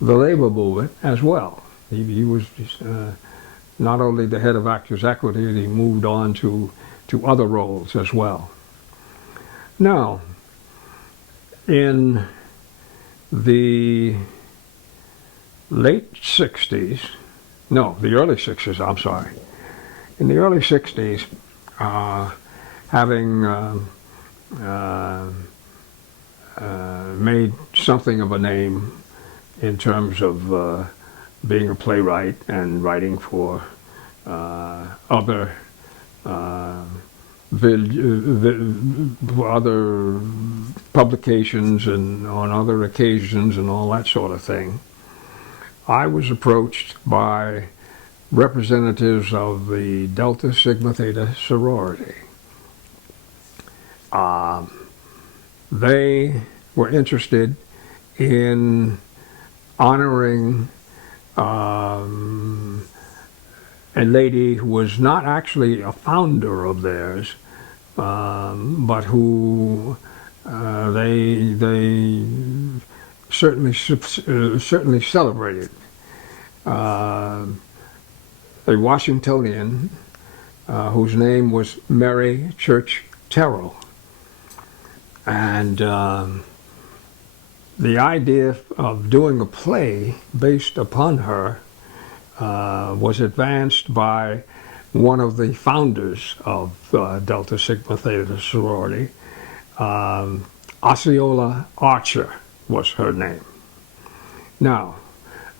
labor movement as well. He was not only the head of Actors' Equity, he moved on to other roles as well. Now, in the late 60s, no, the early 60s, I'm sorry, in the early 60s, having made something of a name in terms of being a playwright and writing for other other publications and on other occasions and all that sort of thing, I was approached by representatives of the Delta Sigma Theta sorority. They were interested in honoring a lady who was not actually a founder of theirs, but who they certainly celebrated. A Washingtonian whose name was Mary Church Terrell. And the idea of doing a play based upon her was advanced by one of the founders of Delta Sigma Theta sorority. Osceola Archer was her name. Now,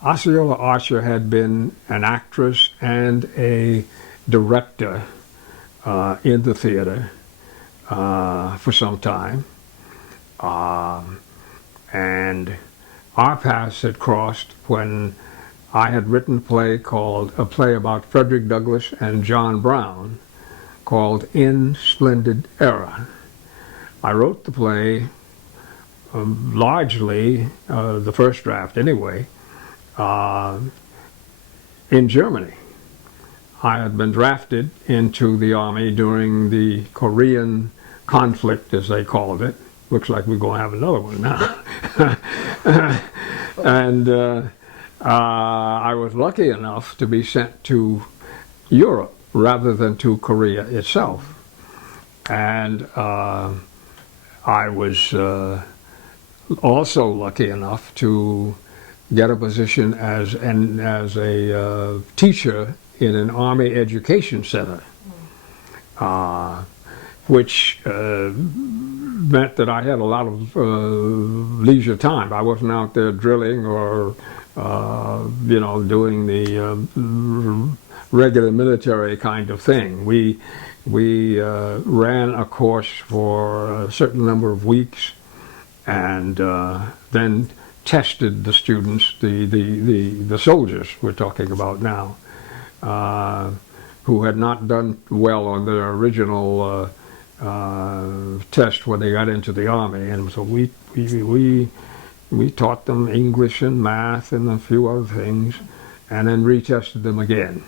Osceola Archer had been an actress and a director in the theater for some time. And our paths had crossed when I had written a play about Frederick Douglass and John Brown called In Splendid Era. I wrote the play largely, the first draft anyway, in Germany. I had been drafted into the Army during the Korean conflict, as they called it. Looks like we're going to have another one now. And I was lucky enough to be sent to Europe rather than to Korea itself. And I was also lucky enough to get a position as a teacher in an Army education center, which meant that I had a lot of leisure time. I wasn't out there drilling or doing the regular military kind of thing. We ran a course for a certain number of weeks, and then tested the students, the soldiers we're talking about now, who had not done well on their original test when they got into the Army. And so we taught them English and math and a few other things, and then retested them again.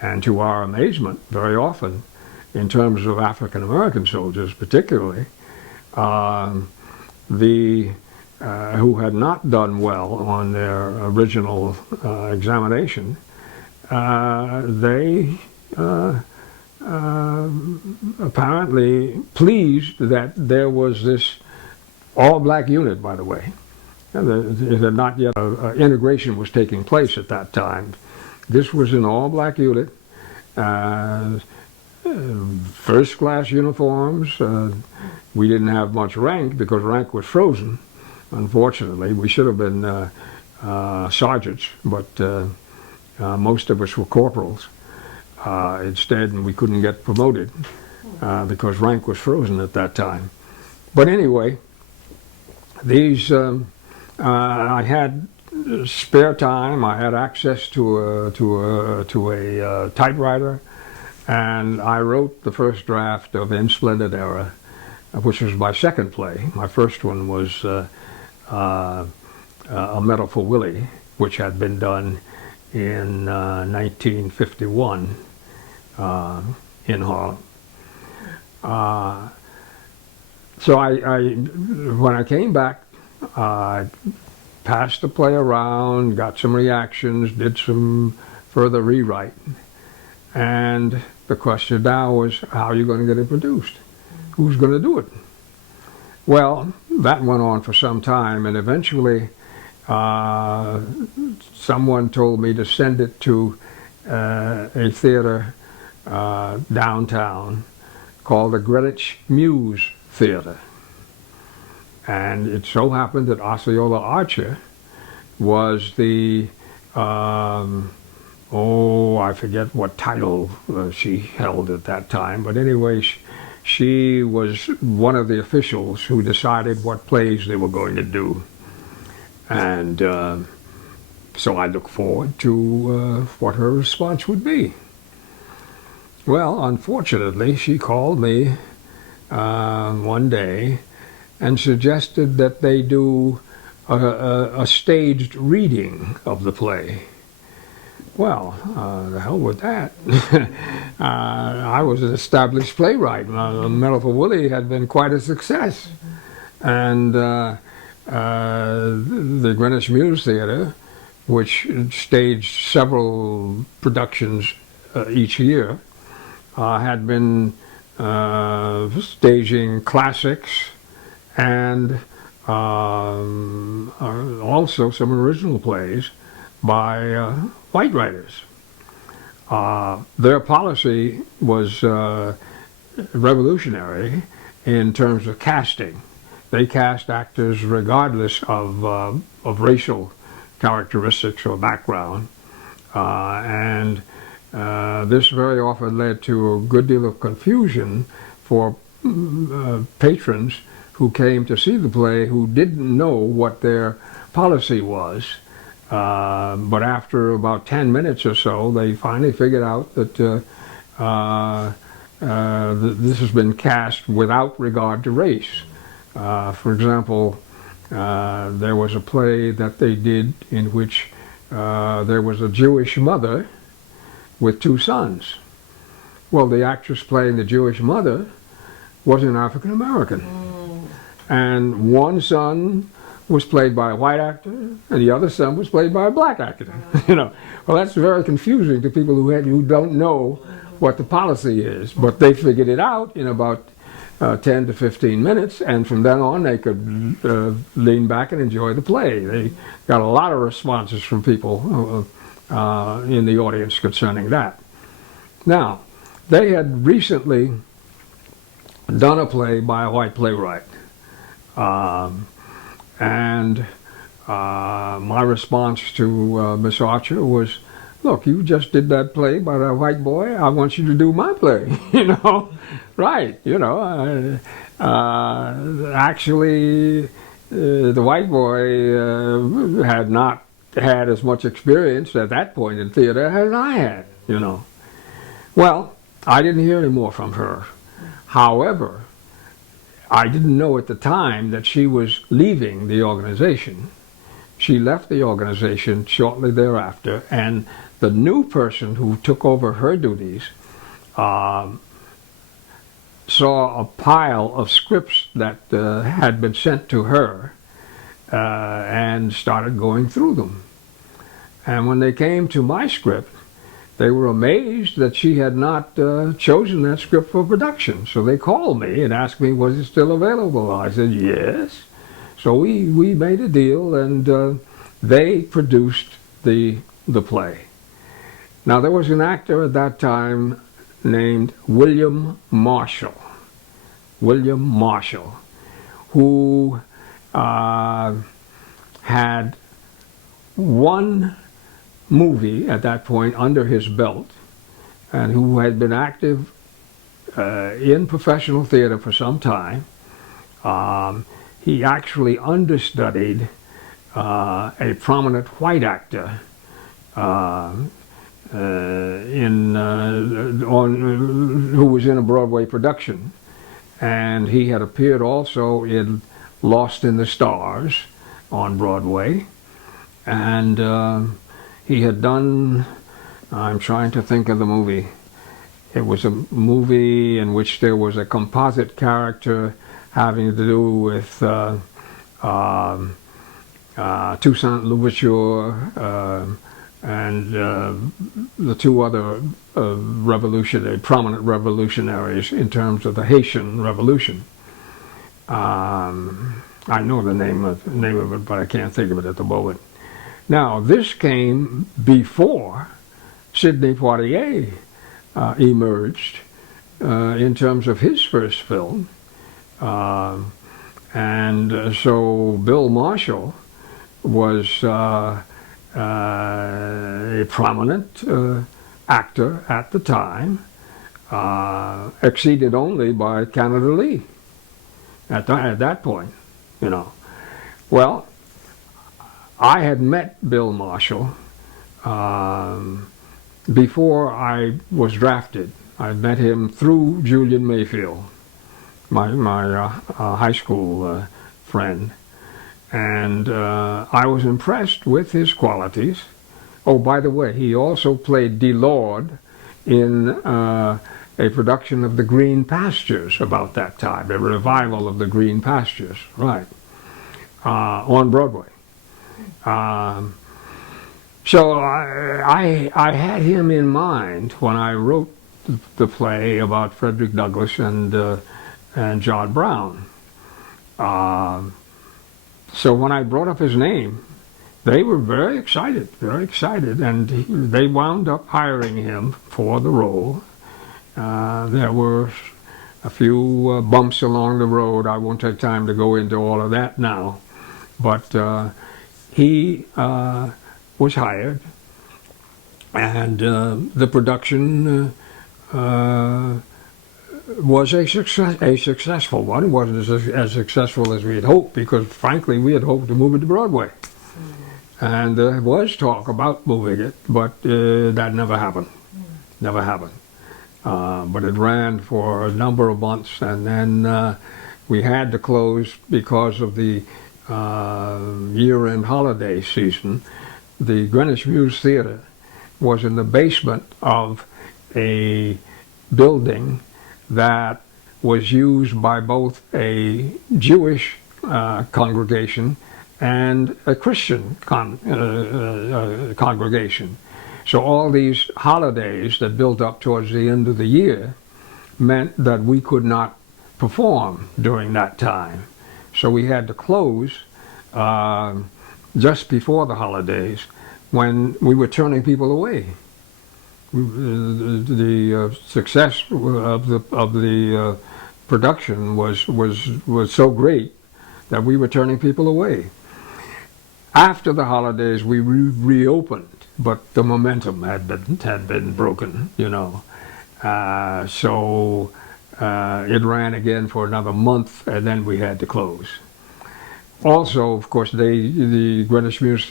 And to our amazement, very often, in terms of African American soldiers particularly, who had not done well on their original examination, they apparently pleased that there was this all-black unit, by the way. It had not yet, integration was taking place at that time. This was an all-black unit, first-class uniforms. We didn't have much rank because rank was frozen, unfortunately. We should have been sergeants, but most of us were corporals instead, and we couldn't get promoted because rank was frozen at that time. But anyway, these I had spare time. I had access to a typewriter, and I wrote the first draft of In Splendid Era, which was my second play. My first one was A Medal for Willie, which had been done in 1951 in Harlem. So when I came back, I passed the play around, got some reactions, did some further rewrite. And the question now was, how are you going to get it produced? Who's going to do it? Well, that went on for some time, and eventually someone told me to send it to a theater downtown called the Greenwich Mews Theater. And it so happened that Osceola Archer was the, I forget what title she held at that time, but anyway, she was one of the officials who decided what plays they were going to do. And so I look forward to what her response would be. Well, unfortunately, she called me one day and suggested that they do a staged reading of the play. Well, the hell with that. I was an established playwright. Medal for Willie had been quite a success. And the Greenwich Mews Theater, which staged several productions each year, had been staging classics and also some original plays by white writers. Their policy was revolutionary in terms of casting. They cast actors regardless of racial characteristics or background, and this very often led to a good deal of confusion for patrons who came to see the play who didn't know what their policy was. But after about 10 minutes or so, they finally figured out that this has been cast without regard to race. For example, there was a play that they did in which there was a Jewish mother with two sons. Well, the actress playing the Jewish mother was an African American. And one son was played by a white actor, and the other son was played by a black actor. Well, that's very confusing to people who don't know what the policy is. But they figured it out in about 10 to 15 minutes, and from then on they could lean back and enjoy the play. They got a lot of responses from people in the audience concerning that. Now, they had recently done a play by a white playwright. And my response to Miss Archer was, look, you just did that play by that white boy. I want you to do my play, Right, actually, the white boy had not had as much experience at that point in theater as I had, Well, I didn't hear any more from her. However, I didn't know at the time that she was leaving the organization. She left the organization shortly thereafter, and the new person who took over her duties saw a pile of scripts that had been sent to her and started going through them. And when they came to my script, they were amazed that she had not chosen that script for production. So they called me and asked me, was it still available? I said, yes. So we made a deal, and they produced the play. Now, there was an actor at that time named Willam Marshall. Willam Marshall, who had one movie at that point under his belt, and who had been active in professional theater for some time. He actually understudied a prominent white actor who was in a Broadway production, and he had appeared also in Lost in the Stars on Broadway, and he had done, I'm trying to think of the movie. It was a movie in which there was a composite character having to do with Toussaint Louverture and the two other prominent revolutionaries in terms of the Haitian Revolution. I know the name of it, but I can't think of it at the moment. Now, this came before Sidney Poitier emerged in terms of his first film. So Bill Marshall was a prominent actor at the time, exceeded only by Canada Lee at that point, you know. Well, I had met Bill Marshall before I was drafted. I met him through Julian Mayfield, my high school friend, and I was impressed with his qualities. Oh, by the way, he also played DeLord in a production of The Green Pastures about that time, a revival of The Green Pastures, right, on Broadway. So I had him in mind when I wrote the play about Frederick Douglass and John Brown. So when I brought up his name, they were very excited, and they wound up hiring him for the role. There were a few bumps along the road. I won't take time to go into all of that now, but he was hired, and the production was a successful one. It wasn't as successful as we had hoped, because frankly we had hoped to move it to Broadway. And there was talk about moving it, but that never happened. Never happened. But it ran for a number of months, and then we had to close because of the year-end holiday season. The Greenwich Mews Theater was in the basement of a building that was used by both a Jewish congregation and a Christian congregation. So all these holidays that built up towards the end of the year meant that we could not perform during that time. So we had to close just before the holidays, when we were turning people away. The success of the production was so great that we were turning people away. After the holidays, we reopened, but the momentum had been broken, you know. So it ran again for another month, and then we had to close. Also, of course, the Greenwich Mews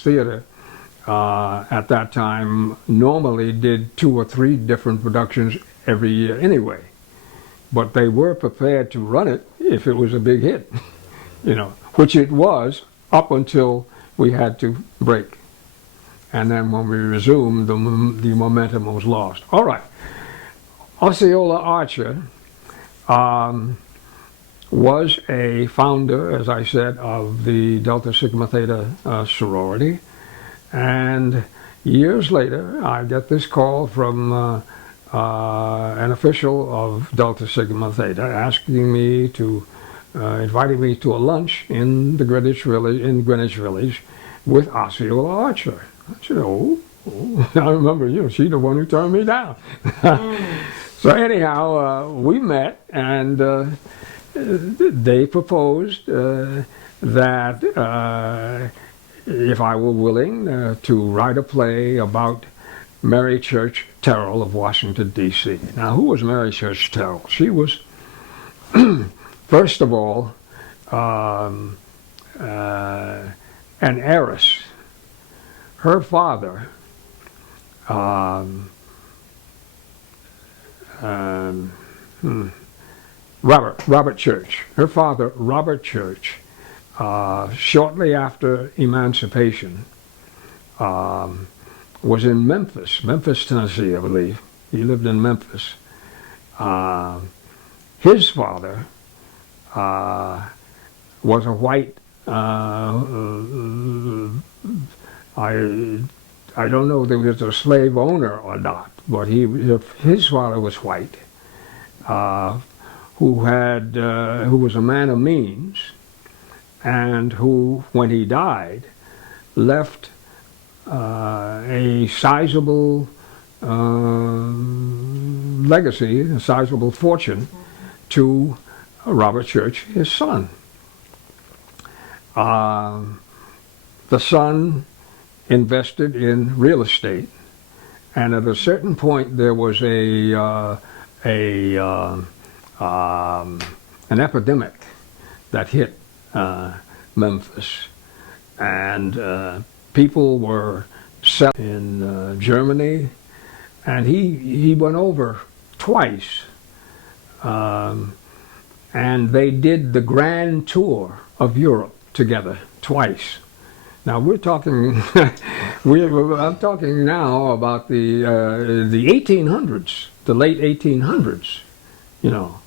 Theater at that time normally did 2 or 3 different productions every year anyway, but they were prepared to run it if it was a big hit, you know, which it was up until we had to break. And then when we resumed, the momentum was lost. All right, Osceola Archer was a founder, as I said, of the Delta Sigma Theta sorority. And years later, I get this call from an official of Delta Sigma Theta asking me to, inviting me to a lunch in the Greenwich Village with Osceola Archer. I said, oh, I remember, you know, she's the one who turned me down. So anyhow, we met, and they proposed that if I were willing to write a play about Mary Church Terrell of Washington, D.C. Now, who was Mary Church Terrell? She was, first of all, an heiress. Her father, Robert Church. Her father, Robert Church, shortly after emancipation, was in Memphis, Tennessee, I believe. He lived in Memphis. His father was a white, I don't know if he was a slave owner or not, but his father was white, who was a man of means, and who, when he died, left a sizable legacy, a sizable fortune, to Robert Church, his son. The son invested in real estate, and at a certain point there was an epidemic that hit Memphis, and people were set in Germany, and he went over twice, and they did the grand tour of Europe together twice. Now we're talking, I'm talking now about the 1800s, the late 1800s. You know,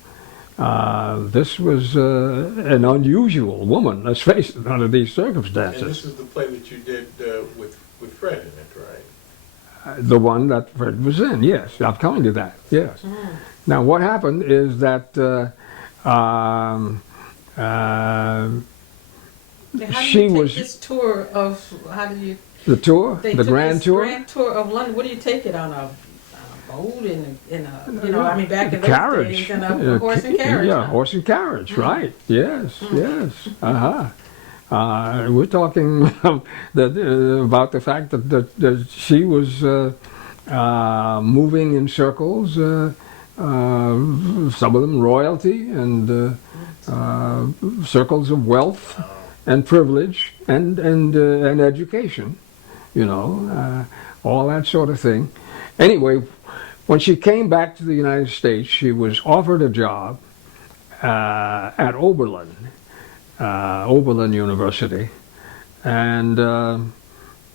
this was an unusual woman. Let's face it, under these circumstances. And this is the play that you did with Fred in it, right? The one that Fred was in, yes. I'm coming to that, yes. Mm. Now what happened is that she was this tour of how do you the tour, they the took grand this tour, grand tour of London? What do you take it on a boat in a you know I mean back in those carriage, days in a horse and carriage? yeah, huh? horse and carriage, right? Yes, yes. We're talking about the fact that she was moving in circles. Some of them royalty and circles of wealth and privilege and education, you know, all that sort of thing. Anyway, when she came back to the United States, she was offered a job at Oberlin University, and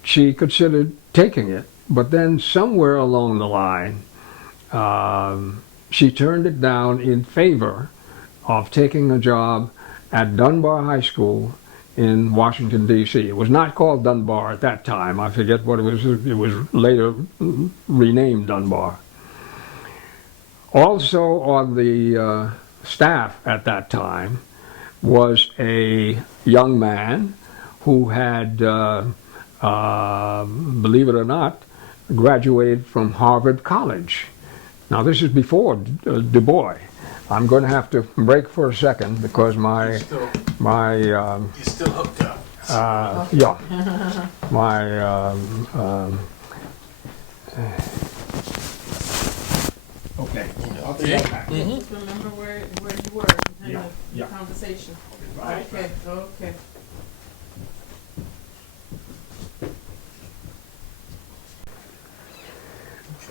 she considered taking it. But then somewhere along the line, she turned it down in favor of taking a job at Dunbar High School in Washington, D.C. It was not called Dunbar at that time. I forget what it was. It was later renamed Dunbar. Also on the staff at that time was a young man who had, believe it or not, graduated from Harvard College. Now this is before Du Bois. I'm going to have to break for a second because You're still hooked up. yeah, my okay. I'll be right back. Just remember where you were in Yeah, the yeah. conversation. Right. Okay, okay.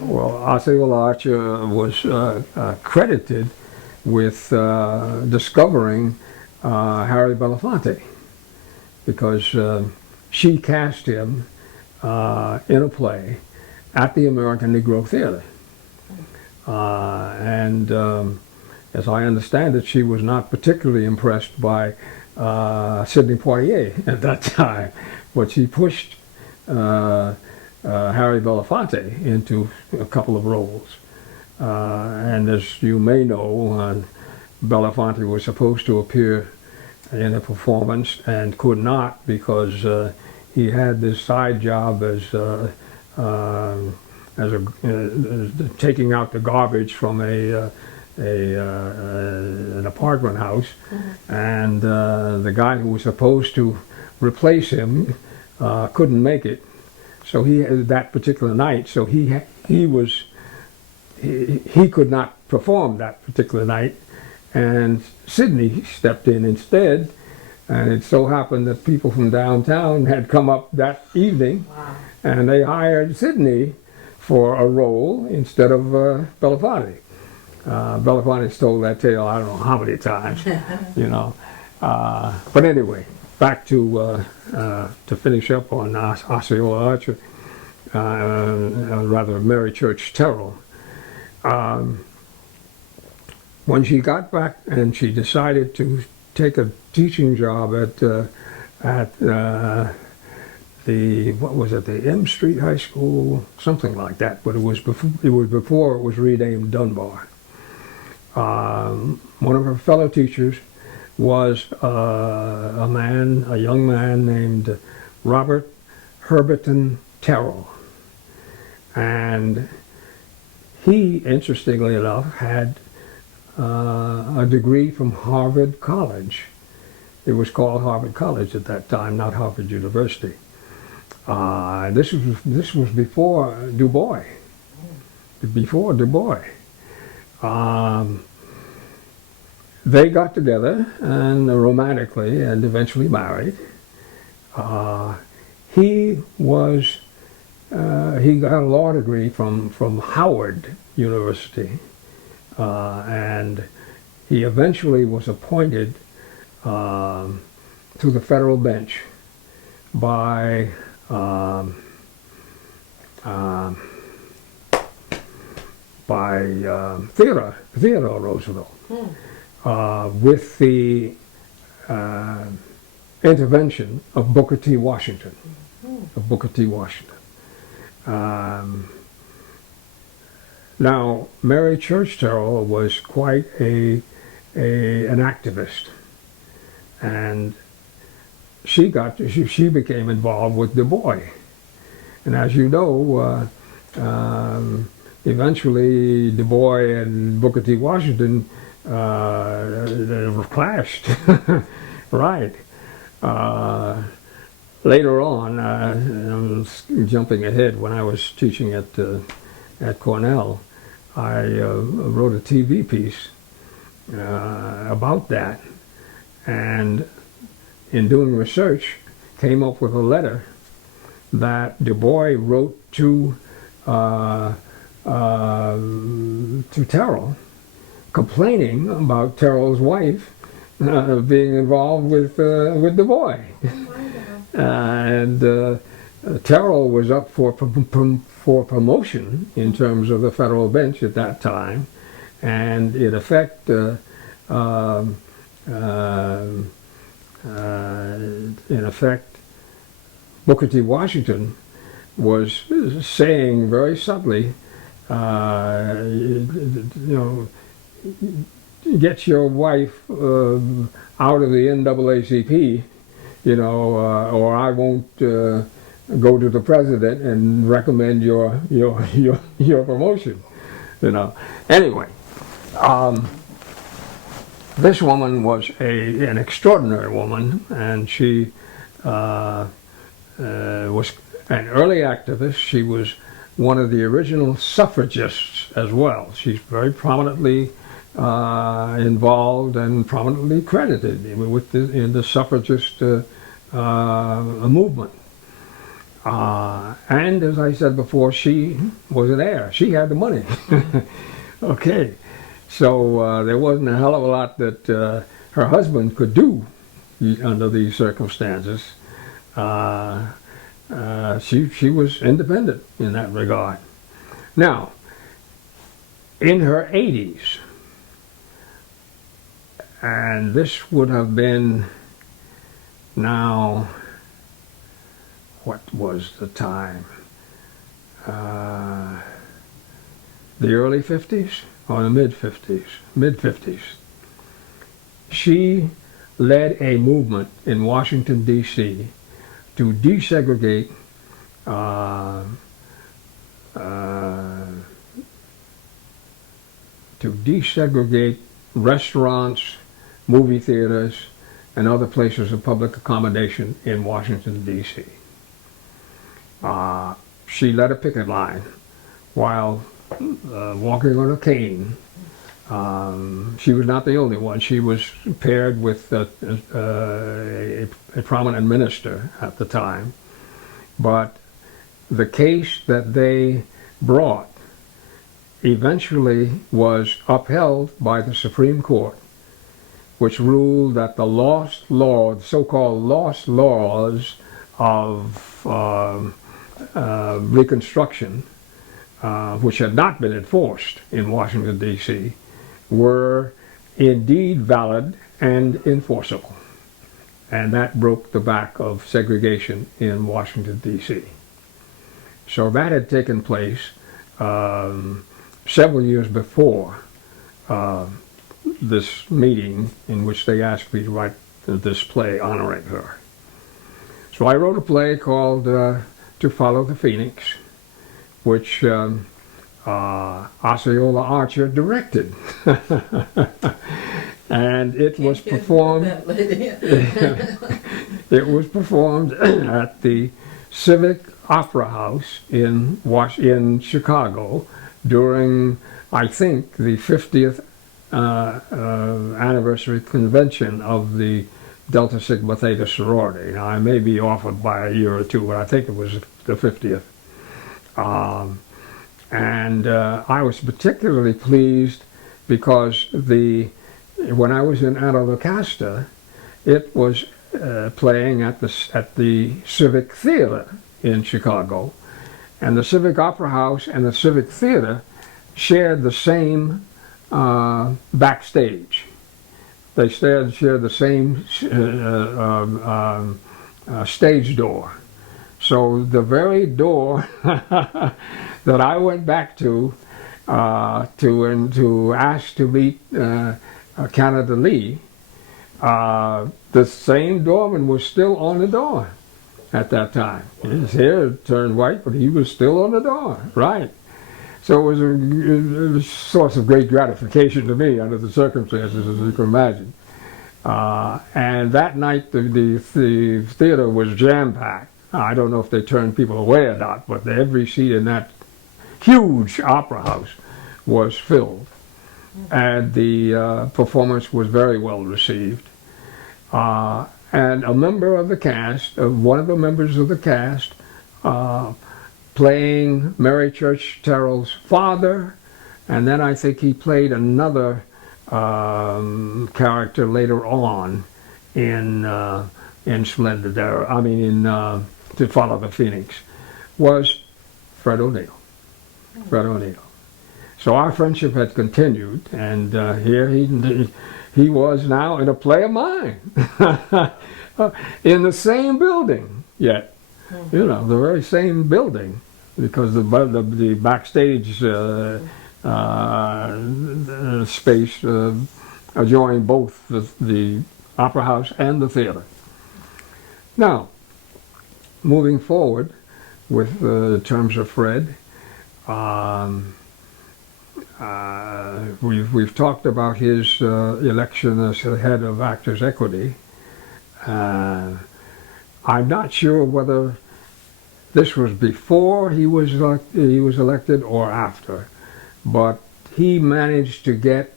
Well, Osceola Archer was credited with discovering Harry Belafonte because she cast him in a play at the American Negro Theater. And as I understand it, she was not particularly impressed by Sidney Poitier at that time, but she pushed Harry Belafonte into a couple of roles. And as you may know, Belafonte was supposed to appear in a performance and could not because he had this side job as taking out the garbage from an apartment house, and the guy who was supposed to replace him couldn't make it. So that particular night, so he could not perform that particular night, and Sidney stepped in instead. And it so happened that people from downtown had come up that evening, Wow. and they hired Sidney for a role instead of Belafonte. Belafonte told that tale I don't know how many times, you know. But anyway, back to finish up on Osceola Archer, rather Mary Church Terrell. When she got back and she decided to take a teaching job at the M Street High School, something like that, but it was before it was renamed Dunbar. One of her fellow teachers was a young man named Robert Herberton Terrell, and he, interestingly enough, had a degree from Harvard College. It was called Harvard College at that time, not Harvard University. This was before Du Bois. Before Du Bois. They got together and romantically and eventually married. He got a law degree from Howard University, and he eventually was appointed to the federal bench by Theodore Roosevelt, with the intervention of Booker T. Washington. Now, Mary Church Terrell was quite an activist, and she became involved with Du Bois, and as you know, eventually Du Bois and Booker T. Washington clashed, right? Later on, I'm jumping ahead, when I was teaching at Cornell, I wrote a TV piece about that, and in doing research, came up with a letter that Du Bois wrote to Terrell, complaining about Terrell's wife being involved with Du Bois. And Terrell was up for promotion in terms of the federal bench at that time, and in effect, Booker T. Washington was saying very subtly, get your wife out of the NAACP, or I won't go to the president and recommend your promotion. Anyway, this woman was an extraordinary woman, and she was an early activist. She was one of the original suffragists as well. She's very prominently involved and prominently credited in the suffragist movement. And as I said before, she was an heir. She had the money. Okay, so there wasn't a hell of a lot that her husband could do under these circumstances. She was independent in that regard. Now, in her 80s, and this would have been now, what was the time? The early 50s or the mid-50s? Mid-50s. She led a movement in Washington, D.C. to desegregate restaurants, movie theaters, and other places of public accommodation in Washington, D.C. She led a picket line while walking on a cane. She was not the only one. She was paired with a prominent minister at the time. But the case that they brought eventually was upheld by the Supreme Court, which ruled that the so-called lost laws of Reconstruction, which had not been enforced in Washington, D.C., were indeed valid and enforceable. And that broke the back of segregation in Washington, D.C. So that had taken place several years before this meeting in which they asked me to write this play honoring her. So I wrote a play called To Follow the Phoenix, which Osceola Archer directed. And it was performed. It was performed at the Civic Opera House in Chicago during, I think, the 50th anniversary convention of the Delta Sigma Theta sorority. Now, I may be off by a year or two, but I think it was the 50th. I was particularly pleased because when I was in Antilochasta, it was playing at the Civic Theater in Chicago, and the Civic Opera House and the Civic Theater shared the same backstage. They shared the same stage door. So the very door that I went back to ask to meet Canada Lee, the same doorman was still on the door at that time. His hair turned white, but he was still on the door, right? So it was a source of great gratification to me under the circumstances, as you can imagine. And that night, the theater was jam-packed. I don't know if they turned people away or not, but every seat in that huge opera house was filled. And the performance was very well received. And a member of the cast, one of the members of the cast, playing Mary Church Terrell's father, and then I think he played another character later on in Splendid Era, To Follow the Phoenix, was Fred O'Neill. Fred O'Neill. So our friendship had continued, and here he was now in a play of mine, in the same building yet, the very same building, because the backstage space adjoined both the opera house and the theater. Now, moving forward with the terms of Fred, we've talked about his election as the head of Actors Equity. I'm not sure whether this was before he was elected or after, but he managed to get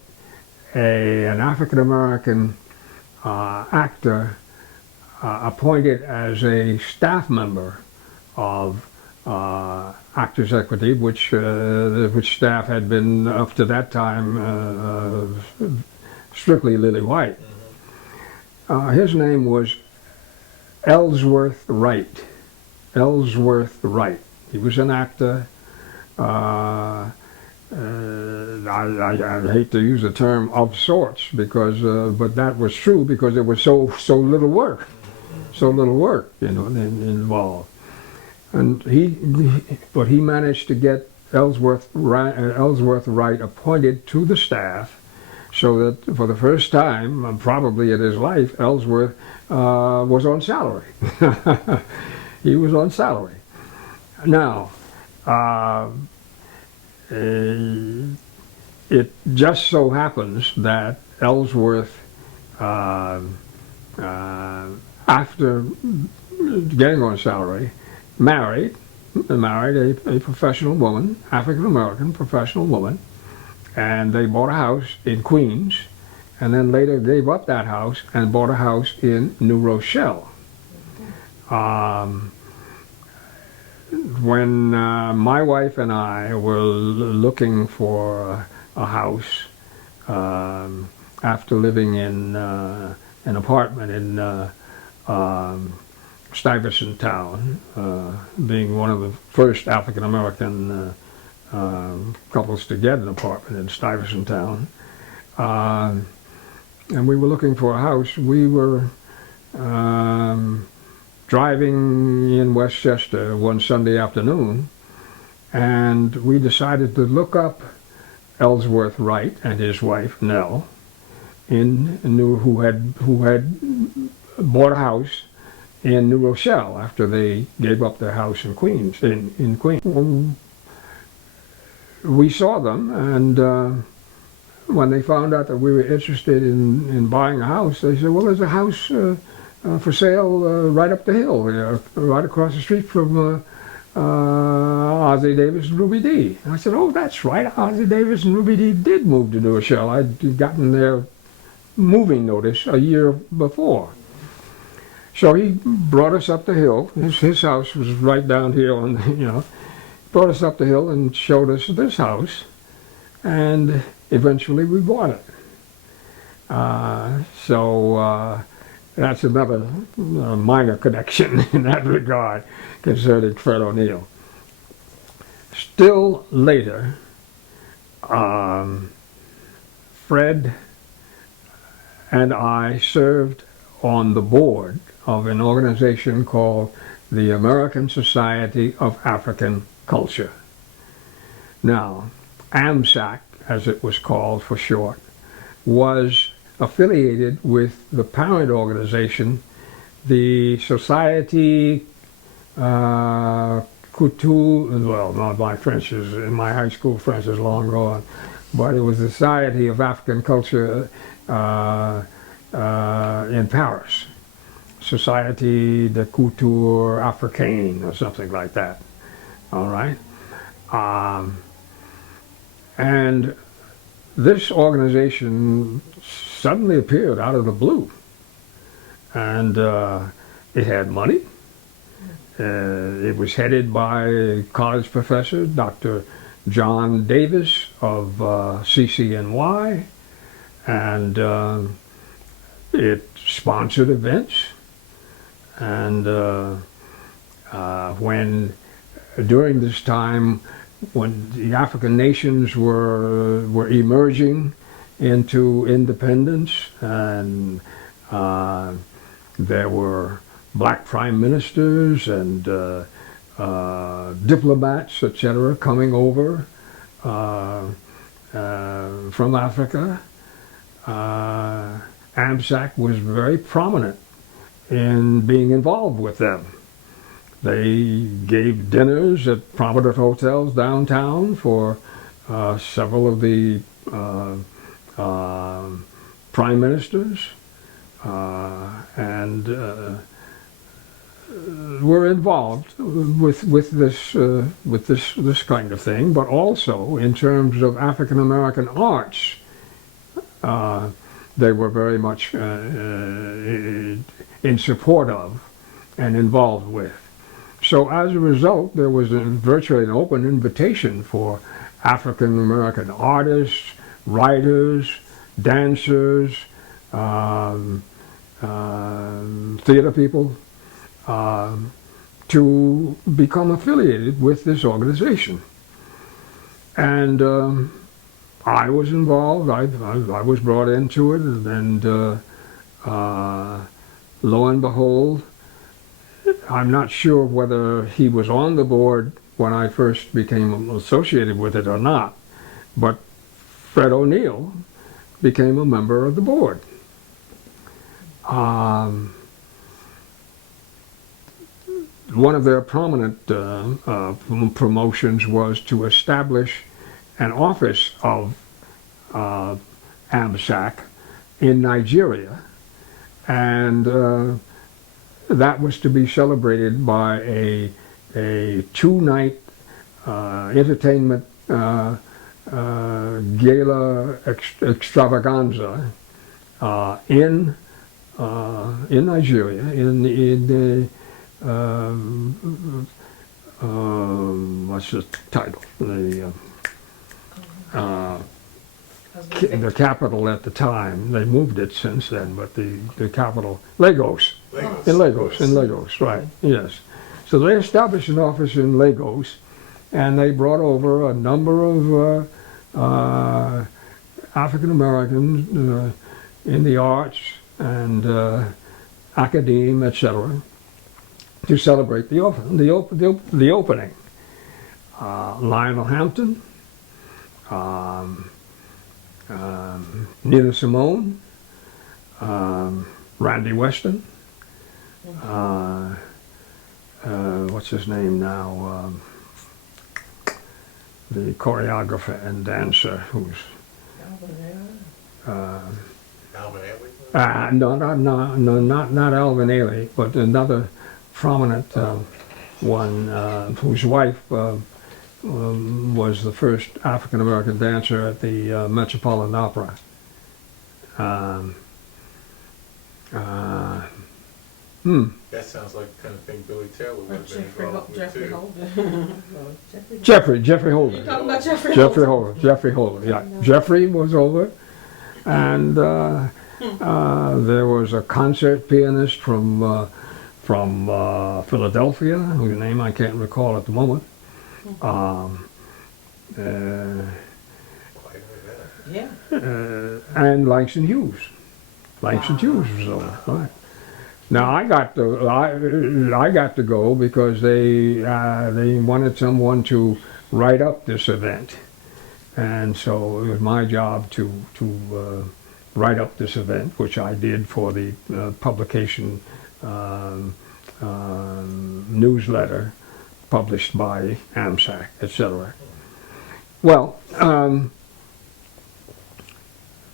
an African American actor appointed as a staff member of Actors Equity, which staff had been up to that time strictly Lily White. His name was Ellsworth Wright. Ellsworth Wright. He was an actor. I hate to use the term of sorts because, but that was true because there was so little work, involved. And he managed to get Ellsworth Wright appointed to the staff, so that for the first time, probably in his life, Ellsworth was on salary. He was on salary. Now, it just so happens that Ellsworth, after getting on salary, married a professional woman, African-American professional woman, and they bought a house in Queens, and then later gave up that house and bought a house in New Rochelle. When my wife and I were looking for a house after living in an apartment in Stuyvesant Town, being one of the first African American couples to get an apartment in Stuyvesant Town, and we were looking for a house. We were driving in Westchester one Sunday afternoon, and we decided to look up Ellsworth Wright and his wife Nell, who had bought a house in New Rochelle after they gave up their house in Queens. In Queens, we saw them, and when they found out that we were interested in buying a house, they said, well, there's a house for sale right up the hill, right across the street from Ozzie Davis and Ruby Dee. And I said, oh, that's right, Ozzie Davis and Ruby Dee did move to New Rochelle. I'd gotten their moving notice a year before. So he brought us up the hill. His house was right down here on the, brought us up the hill and showed us this house. And eventually we bought it. So that's another minor connection in that regard concerning Fred O'Neill. Still later, Fred and I served on the board of an organization called the American Society of African Culture. Now, AMSAC, as it was called for short, was affiliated with the parent organization, the Society Couture, well, my French is, my high school French is long gone, but it was the Society of African Culture in Paris. Société de Couture Africaine or something like that, all right? And this organization suddenly appeared out of the blue, and it had money. It was headed by a college professor, Dr. John Davis of CCNY, and it sponsored events. And during this time, when the African nations were emerging into independence, and there were black prime ministers and diplomats, etc., coming over from Africa, AMSAC was very prominent in being involved with them. They gave dinners at prominent hotels downtown for several of the prime ministers, and were involved with this kind of thing, but also in terms of African American arts. They were very much in support of and involved with. So as a result, there was virtually an open invitation for African American artists, writers, dancers, theater people, to become affiliated with this organization. And I was involved. I was brought into it, and lo and behold, I'm not sure whether he was on the board when I first became associated with it or not, but Fred O'Neill became a member of the board. One of their prominent promotions was to establish an office of AMSAC in Nigeria, and that was to be celebrated by a two-night entertainment gala extravaganza in Nigeria, what's the title? The capital at the time. They moved it since then, but the capital, Lagos. In Lagos, right, yes. So they established an office in Lagos, and they brought over a number of African Americans in the arts and academe, etc., to celebrate the opening. Lionel Hampton, Nina Simone, Randy Weston, what's his name now? the choreographer and dancer, who's Alvin Ailey? not Alvin Ailey, but another prominent one whose wife was the first African American dancer at the Metropolitan Opera. That sounds like the kind of thing Billy Taylor would have been Jeffrey involved with Jeffrey too. Holden. Jeffrey Holden. You talking about Jeffrey Jeffrey Holden? Holden. Jeffrey Holden. Yeah, Jeffrey was over, and there was a concert pianist from Philadelphia, whose name I can't recall at the moment. Quite like that. Yeah. And Langston Hughes. Langston Hughes was over. Right. Now I got to go because they wanted someone to write up this event, and so it was my job to write up this event, which I did for the publication newsletter published by AMSAC, etc. Well,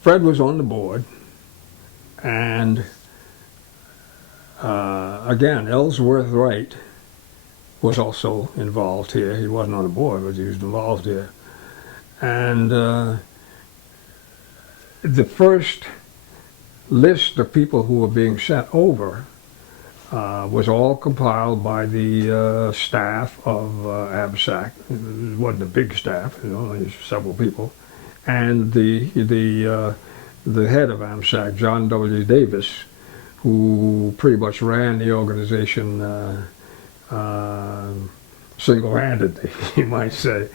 Fred was on the board, and again, Ellsworth Wright was also involved here. He wasn't on the board, but he was involved here. And the first list of people who were being sent over was all compiled by the staff of ABSAC. It wasn't a big staff, only several people. And the head of AMSAC, John W. Davis, who pretty much ran the organization single-handedly, you might say.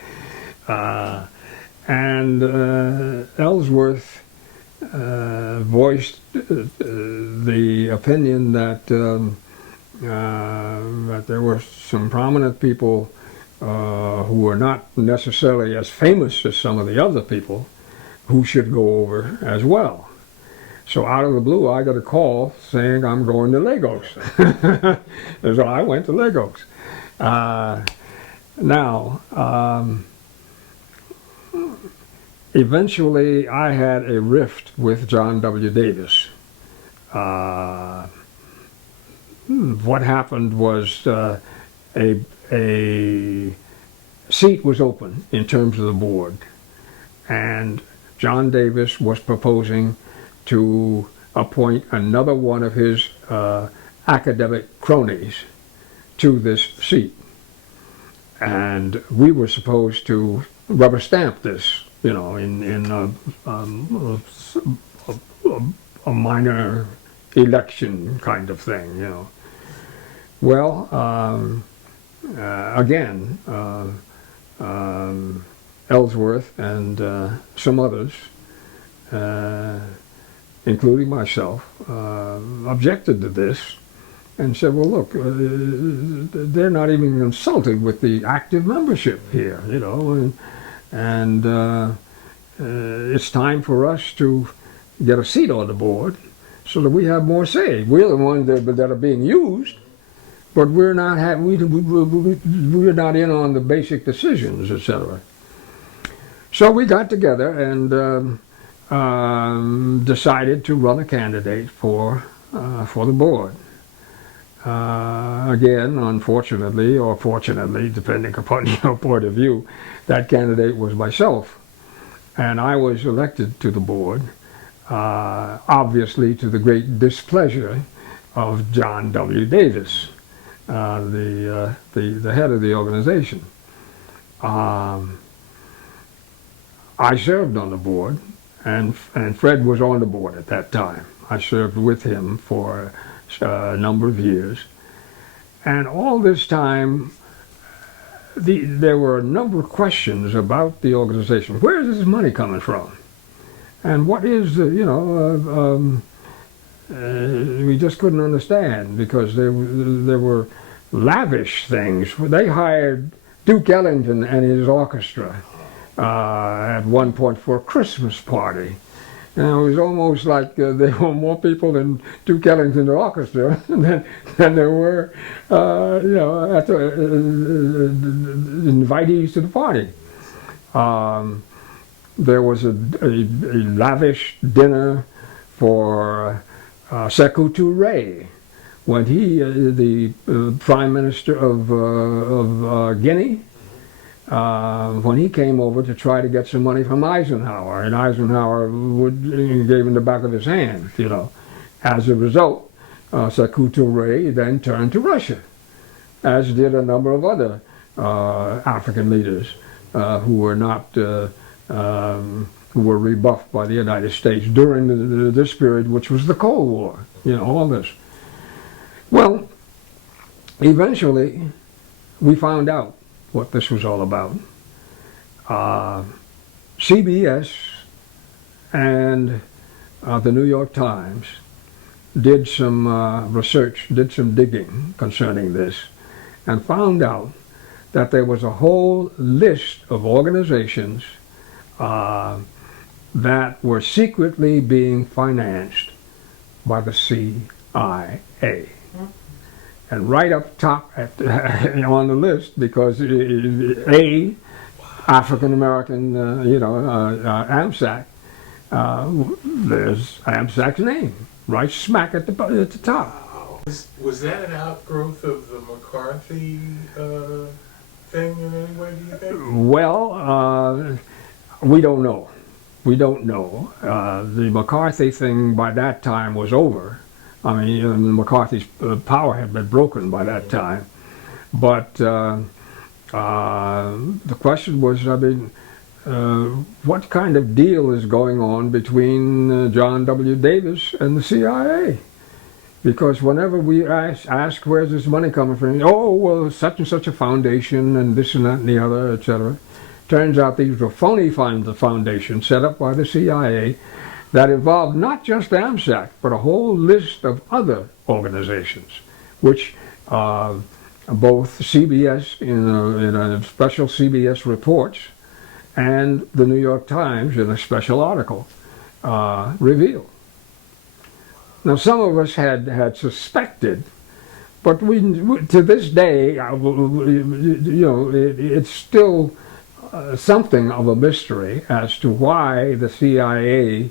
And Ellsworth voiced the opinion that that there were some prominent people who were not necessarily as famous as some of the other people who should go over as well. So out of the blue, I got a call saying I'm going to Lagos. So I went to Lagos. Eventually, I had a rift with John W. Davis. What happened was a seat was open in terms of the board, and John Davis was proposing to appoint another one of his academic cronies to this seat. And we were supposed to rubber stamp this, in a minor election kind of thing, Well, again, Ellsworth and some others, including myself, objected to this and said, well, look, they're not even consulting with the active membership here, and it's time for us to get a seat on the board so that we have more say. We're the ones that are being used, but we're not we're not in on the basic decisions, etc. So we got together and decided to run a candidate for the board. Again, unfortunately, or fortunately, depending upon your point of view, that candidate was myself. And I was elected to the board, obviously to the great displeasure of John W. Davis, the head of the organization. I served on the board, and Fred was on the board at that time. I served with him for a number of years, and all this time there were a number of questions about the organization. Where is this money coming from? And what is we just couldn't understand, because there were lavish things. They hired Duke Ellington and his orchestra at one point for a Christmas party. And it was almost like there were more people in Duke Ellington's orchestra than there were, at the invitees to the party. There was a lavish dinner for Sekou Touré when he, the Prime Minister of Guinea, when he came over to try to get some money from Eisenhower, and Eisenhower gave him the back of his hand, you know. As a result, Sekou Touré then turned to Russia, as did a number of other African leaders who were not, who were rebuffed by the United States during this period, which was the Cold War, you know, all this. Well, eventually, we found out what this was all about. CBS and the New York Times did some research, did some digging concerning this, and found out that there was a whole list of organizations that were secretly being financed by the CIA. And right up top on the list, because African American, AMSAC, there's AMSAC's name right smack at the top. Was that an outgrowth of the McCarthy thing in any way, do you think? Well, we don't know. We don't know. The McCarthy thing by that time was over. I mean, McCarthy's power had been broken by that time. But the question was, I mean, what kind of deal is going on between John W. Davis and the CIA? Because whenever we ask where's this money coming from, oh, well, such and such a foundation and this and that and the other, etc. Turns out these were phony foundations set up by the CIA that involved not just AMSAC, but a whole list of other organizations, which both CBS in a special CBS reports and the New York Times in a special article revealed. Now, some of us had suspected, but we to this day, it's still something of a mystery as to why the CIA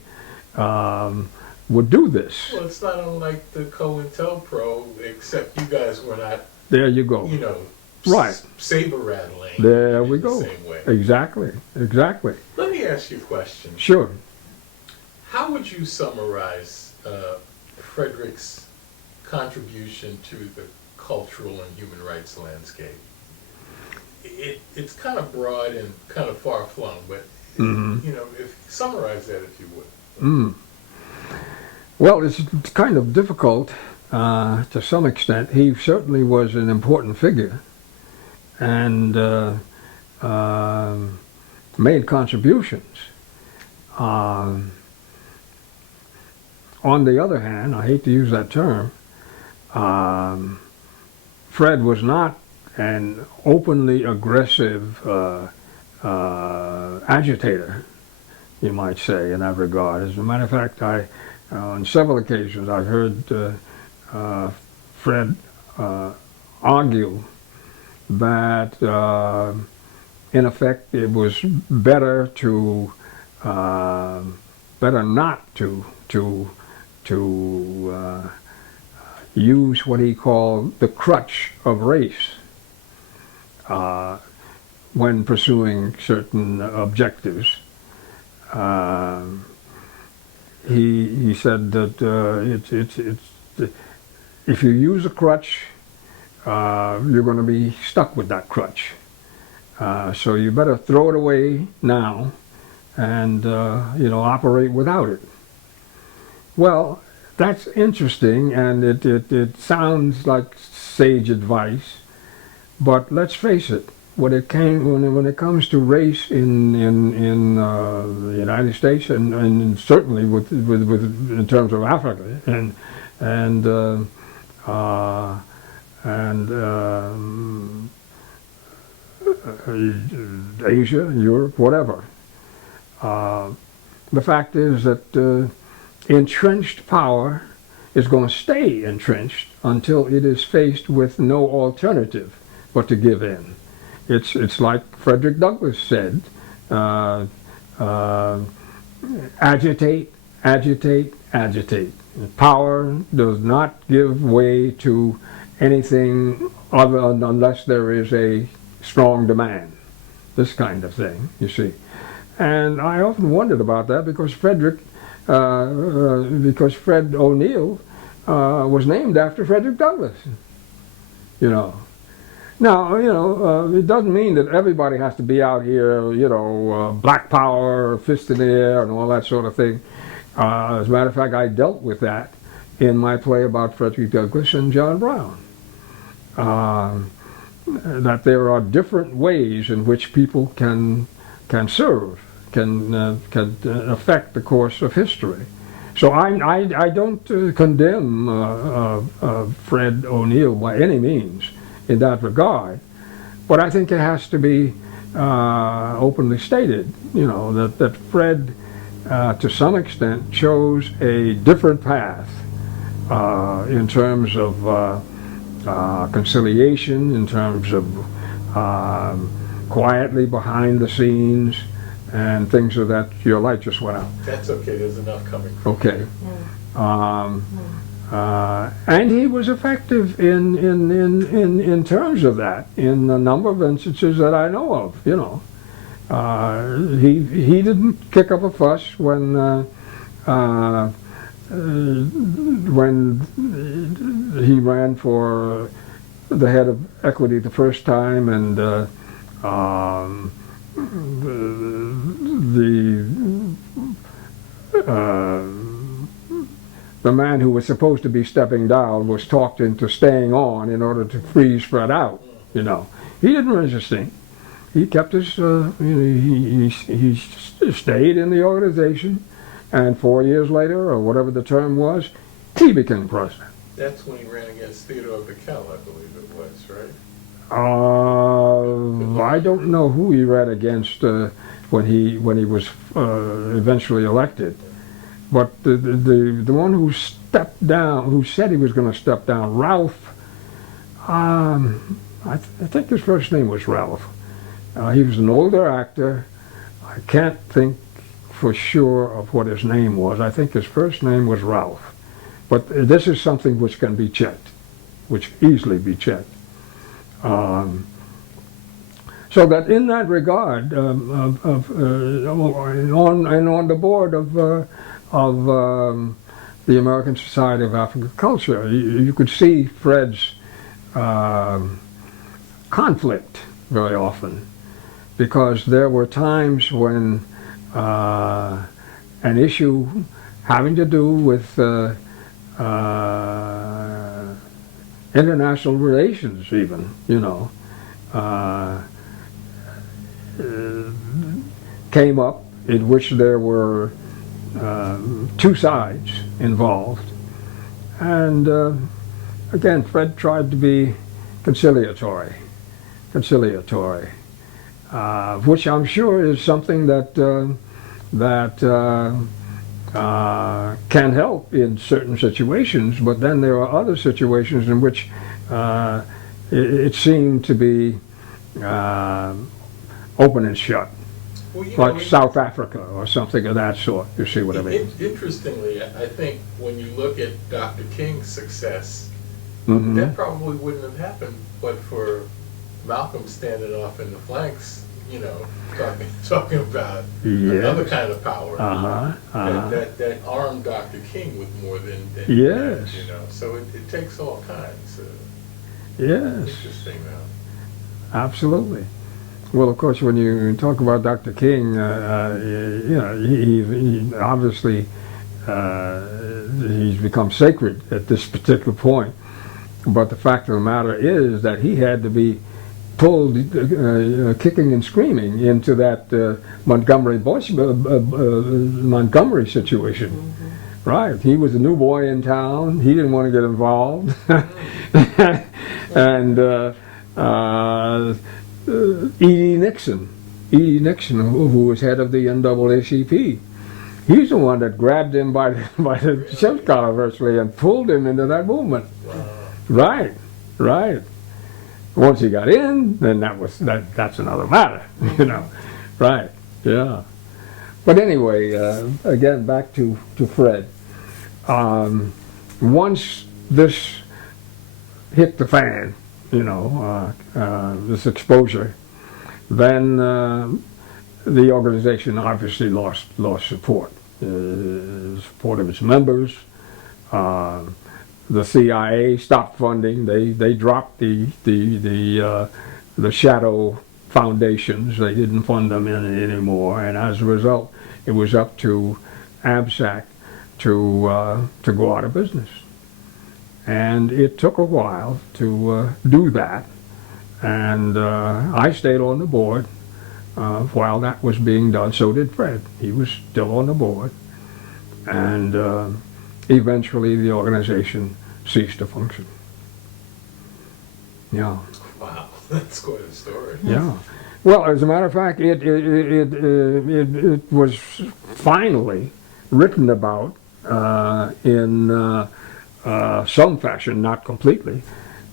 would do this. Well, it's not unlike the COINTELPRO, except you guys were not. There you go. You know, right. Saber rattling. There we go. The same way. Exactly. Exactly. Let me ask you a question. Sure. How would you summarize Frederick's contribution to the cultural and human rights landscape? It's kind of broad and kind of far-flung, but summarize that if you would. Well, it's kind of difficult to some extent. He certainly was an important figure and made contributions. On the other hand, I hate to use that term, Fred was not an openly aggressive agitator, you might say, in that regard. As a matter of fact, on several occasions I've heard Fred argue that, in effect, it was better not to use what he called the crutch of race when pursuing certain objectives. He said that if you use a crutch, you're going to be stuck with that crutch. So you better throw it away now and operate without it. Well, that's interesting, and it sounds like sage advice, but let's face it. When it comes to race in the United States and certainly with in terms of Africa and Asia, Europe, whatever, the fact is that entrenched power is going to stay entrenched until it is faced with no alternative but to give in. It's like Frederick Douglass said uh, uh, agitate, agitate, agitate. Power does not give way to anything other unless there is a strong demand. This kind of thing, you see. And I often wondered about that because Fred O'Neill was named after Frederick Douglass. You know. Now, it doesn't mean that everybody has to be out here, black power, fist in the air, and all that sort of thing. As a matter of fact, I dealt with that in my play about Frederick Douglass and John Brown. That there are different ways in which people can serve, can affect the course of history. So I don't condemn Fred O'Neill by any means in that regard, but I think it has to be openly stated, that Fred, to some extent, chose a different path in terms of conciliation, in terms of quietly behind the scenes, and things of that. Your light just went out. That's okay. There's enough coming from Okay. And he was effective in terms of that in a number of instances that I know of. He didn't kick up a fuss when he ran for the head of Equity the first time, and the man who was supposed to be stepping down was talked into staying on in order to freeze Fred out. He didn't resist him. He kept his. He stayed in the organization, and 4 years later, or whatever the term was, he became president. That's when he ran against Theodore Bickel, I believe it was, right? I don't know who he ran against when he was eventually elected. But the one who stepped down, who said he was going to step down, Ralph, I think his first name was Ralph. He was an older actor. I can't think for sure of what his name was. I think his first name was Ralph. But this is something which can be checked, which can easily be checked. So that in that regard, on the board of the American Society of African Culture, you could see Fred's conflict very often, because there were times when an issue having to do with international relations, even, came up, in which there were two sides involved. And again, Fred tried to be conciliatory, which I'm sure is something that can help in certain situations, but then there are other situations in which it seemed to be open and shut. Well, like South Africa or something of that sort. You see what I mean? Interestingly, I think when you look at Dr. King's success, Mm-hmm. that probably wouldn't have happened but for Malcolm standing off in the flanks, talking about another kind of power that armed Dr. King with more than yes. that, So it takes all kinds. Yes. Interesting, though. Absolutely. Well, of course, when you talk about Dr. King, he obviously he's become sacred at this particular point. But the fact of the matter is that he had to be pulled, kicking and screaming, into that Montgomery situation. Mm-hmm. Right. He was a new boy in town. He didn't want to get involved, and. E.D. Nixon, who was head of the NAACP, he's the one that grabbed him by the shirt collar virtually and pulled him into that movement. Wow. Right. Once he got in, then that's another matter, Right. yeah. But anyway, again, back to Fred. Once this hit the fan, this exposure, then the organization obviously lost support. Support of its members. The CIA stopped funding. They dropped the shadow foundations. They didn't fund them anymore, and as a result, it was up to ABSAC to go out of business. And it took a while to do that, and I stayed on the board while that was being done. So did Fred. He was still on the board, and eventually the organization ceased to function. Yeah. Wow, that's quite a story. Yeah. Well, as a matter of fact, it was finally written about in some fashion, not completely,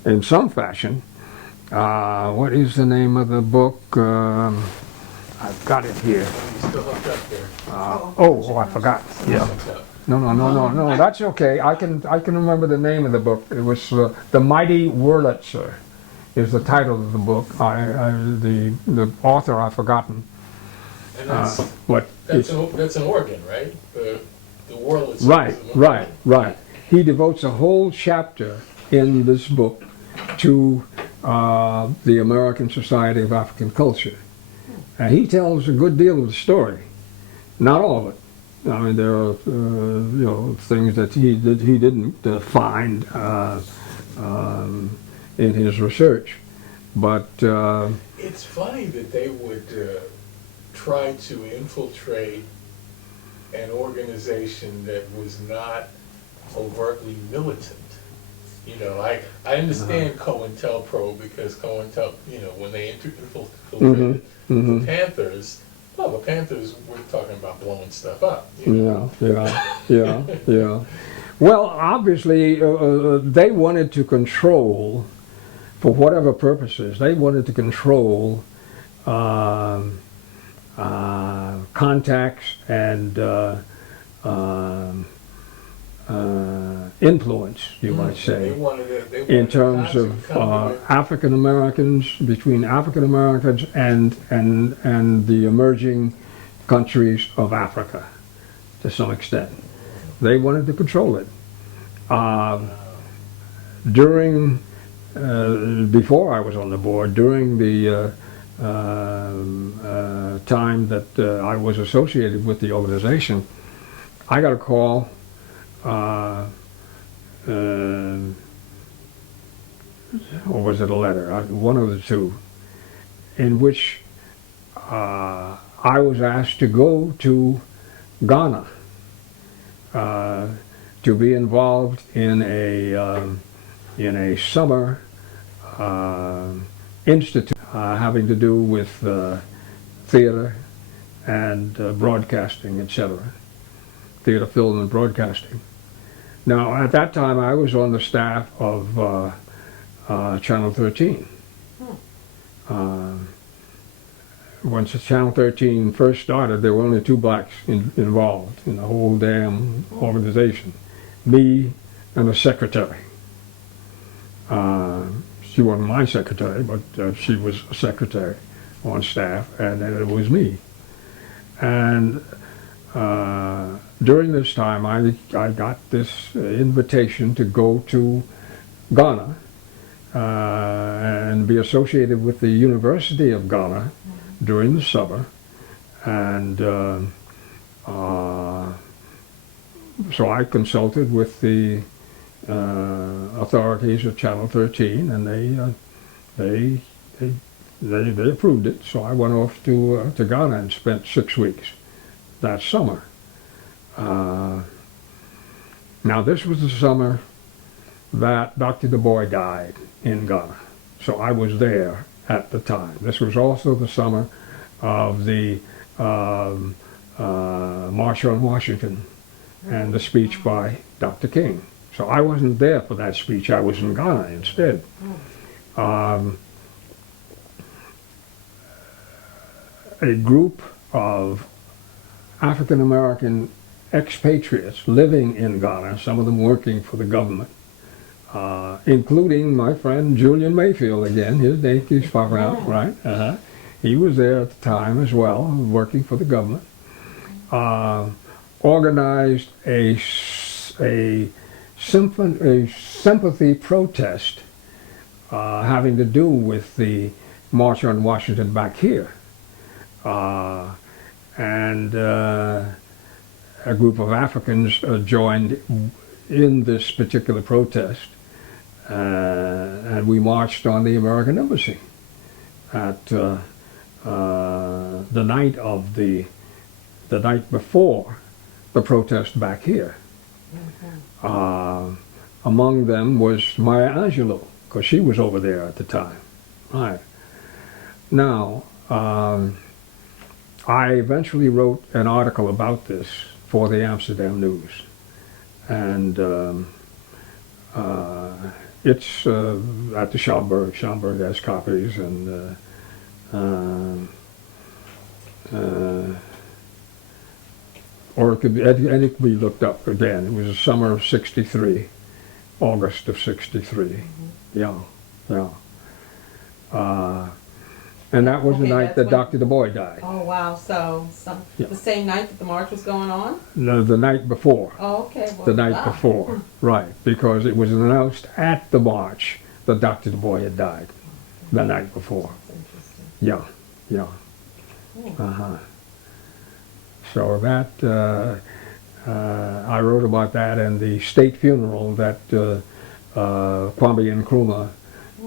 in some fashion. What is the name of the book? I've got it here. You still hooked up there? I forgot. Yeah. No. That's okay. I can remember the name of the book. It was The Mighty Wurlitzer is the title of the book. The author I've forgotten. And that's, But that's an organ, right? The world is right. He devotes a whole chapter in this book to the American Society of African Culture. And he tells a good deal of the story, not all of it. I mean, there are things that he didn't find in his research, but it's funny that they would try to infiltrate an organization that was not overtly militant. I understand COINTELPRO because COINTEL, when they infiltrated the Panthers, well, the Panthers were talking about blowing stuff up. Yeah. Well, obviously, they wanted to control, for whatever purposes, they wanted to control contacts and influence, you might say, They wanted in terms of African Americans, between African Americans and the emerging countries of Africa, to some extent. They wanted to control it. Before I was on the board, during the time that I was associated with the organization, I got a call, or was it a letter? One of the two, in which I was asked to go to Ghana to be involved in a summer institute having to do with theater and broadcasting, etc. Theater, film, and broadcasting. Now, at that time, I was on the staff of Channel 13. Once Channel 13 first started, there were only 2 blacks involved in the whole damn organization. Me and a secretary. She wasn't my secretary, but she was a secretary on staff, and then it was me. And during this time, I got this invitation to go to Ghana and be associated with the University of Ghana during the summer, and so I consulted with the authorities of Channel 13, and they approved it. So I went off to Ghana and spent 6 weeks that summer. Now this was the summer that Dr. Du Bois died in Ghana, so I was there at the time. This was also the summer of the March on Washington and the speech by Dr. King. So I wasn't there for that speech. I was in Ghana instead. A group of African American expatriates living in Ghana, some of them working for the government, including my friend Julian Mayfield again. His name keeps popping out, right? He was there at the time as well, working for the government. Organized a sympathy protest having to do with the March on Washington back here. And a group of Africans joined in this particular protest, and we marched on the American Embassy at the night before the protest back here. Among them was Maya Angelou, because she was over there at the time. Right. Now, I eventually wrote an article about this for the Amsterdam News, and it's at the Schomburg. Schomburg has copies, and or it could be, and it could be looked up again. It was the summer of '63, August of '63. Yeah. And that was the night that Dr. Du Bois died. Oh wow! So the same night that the march was going on? No, the night before. Oh, okay. Well, The night before, right? Because it was announced at the march that Dr. Du Bois had died the night before. That's interesting. Yeah. Cool. So that I wrote about that and the state funeral that Kwame Nkrumah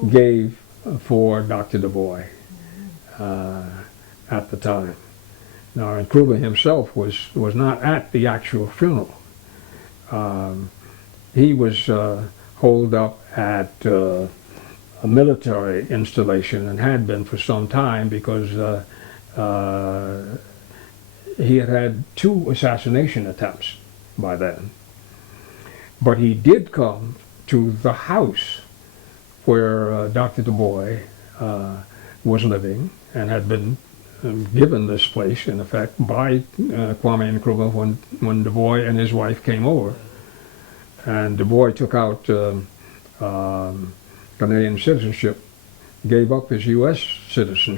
gave for Dr. Du Bois at the time. Now, Nkrumah himself was not at the actual funeral. He was holed up at a military installation and had been for some time because he had had 2 assassination attempts by then. But he did come to the house where Dr. Du Bois was living and had been given this place, in effect, by Kwame Nkrumah when Du Bois and his wife came over. And Du Bois took out Canadian citizenship, gave up his U.S. citizenship,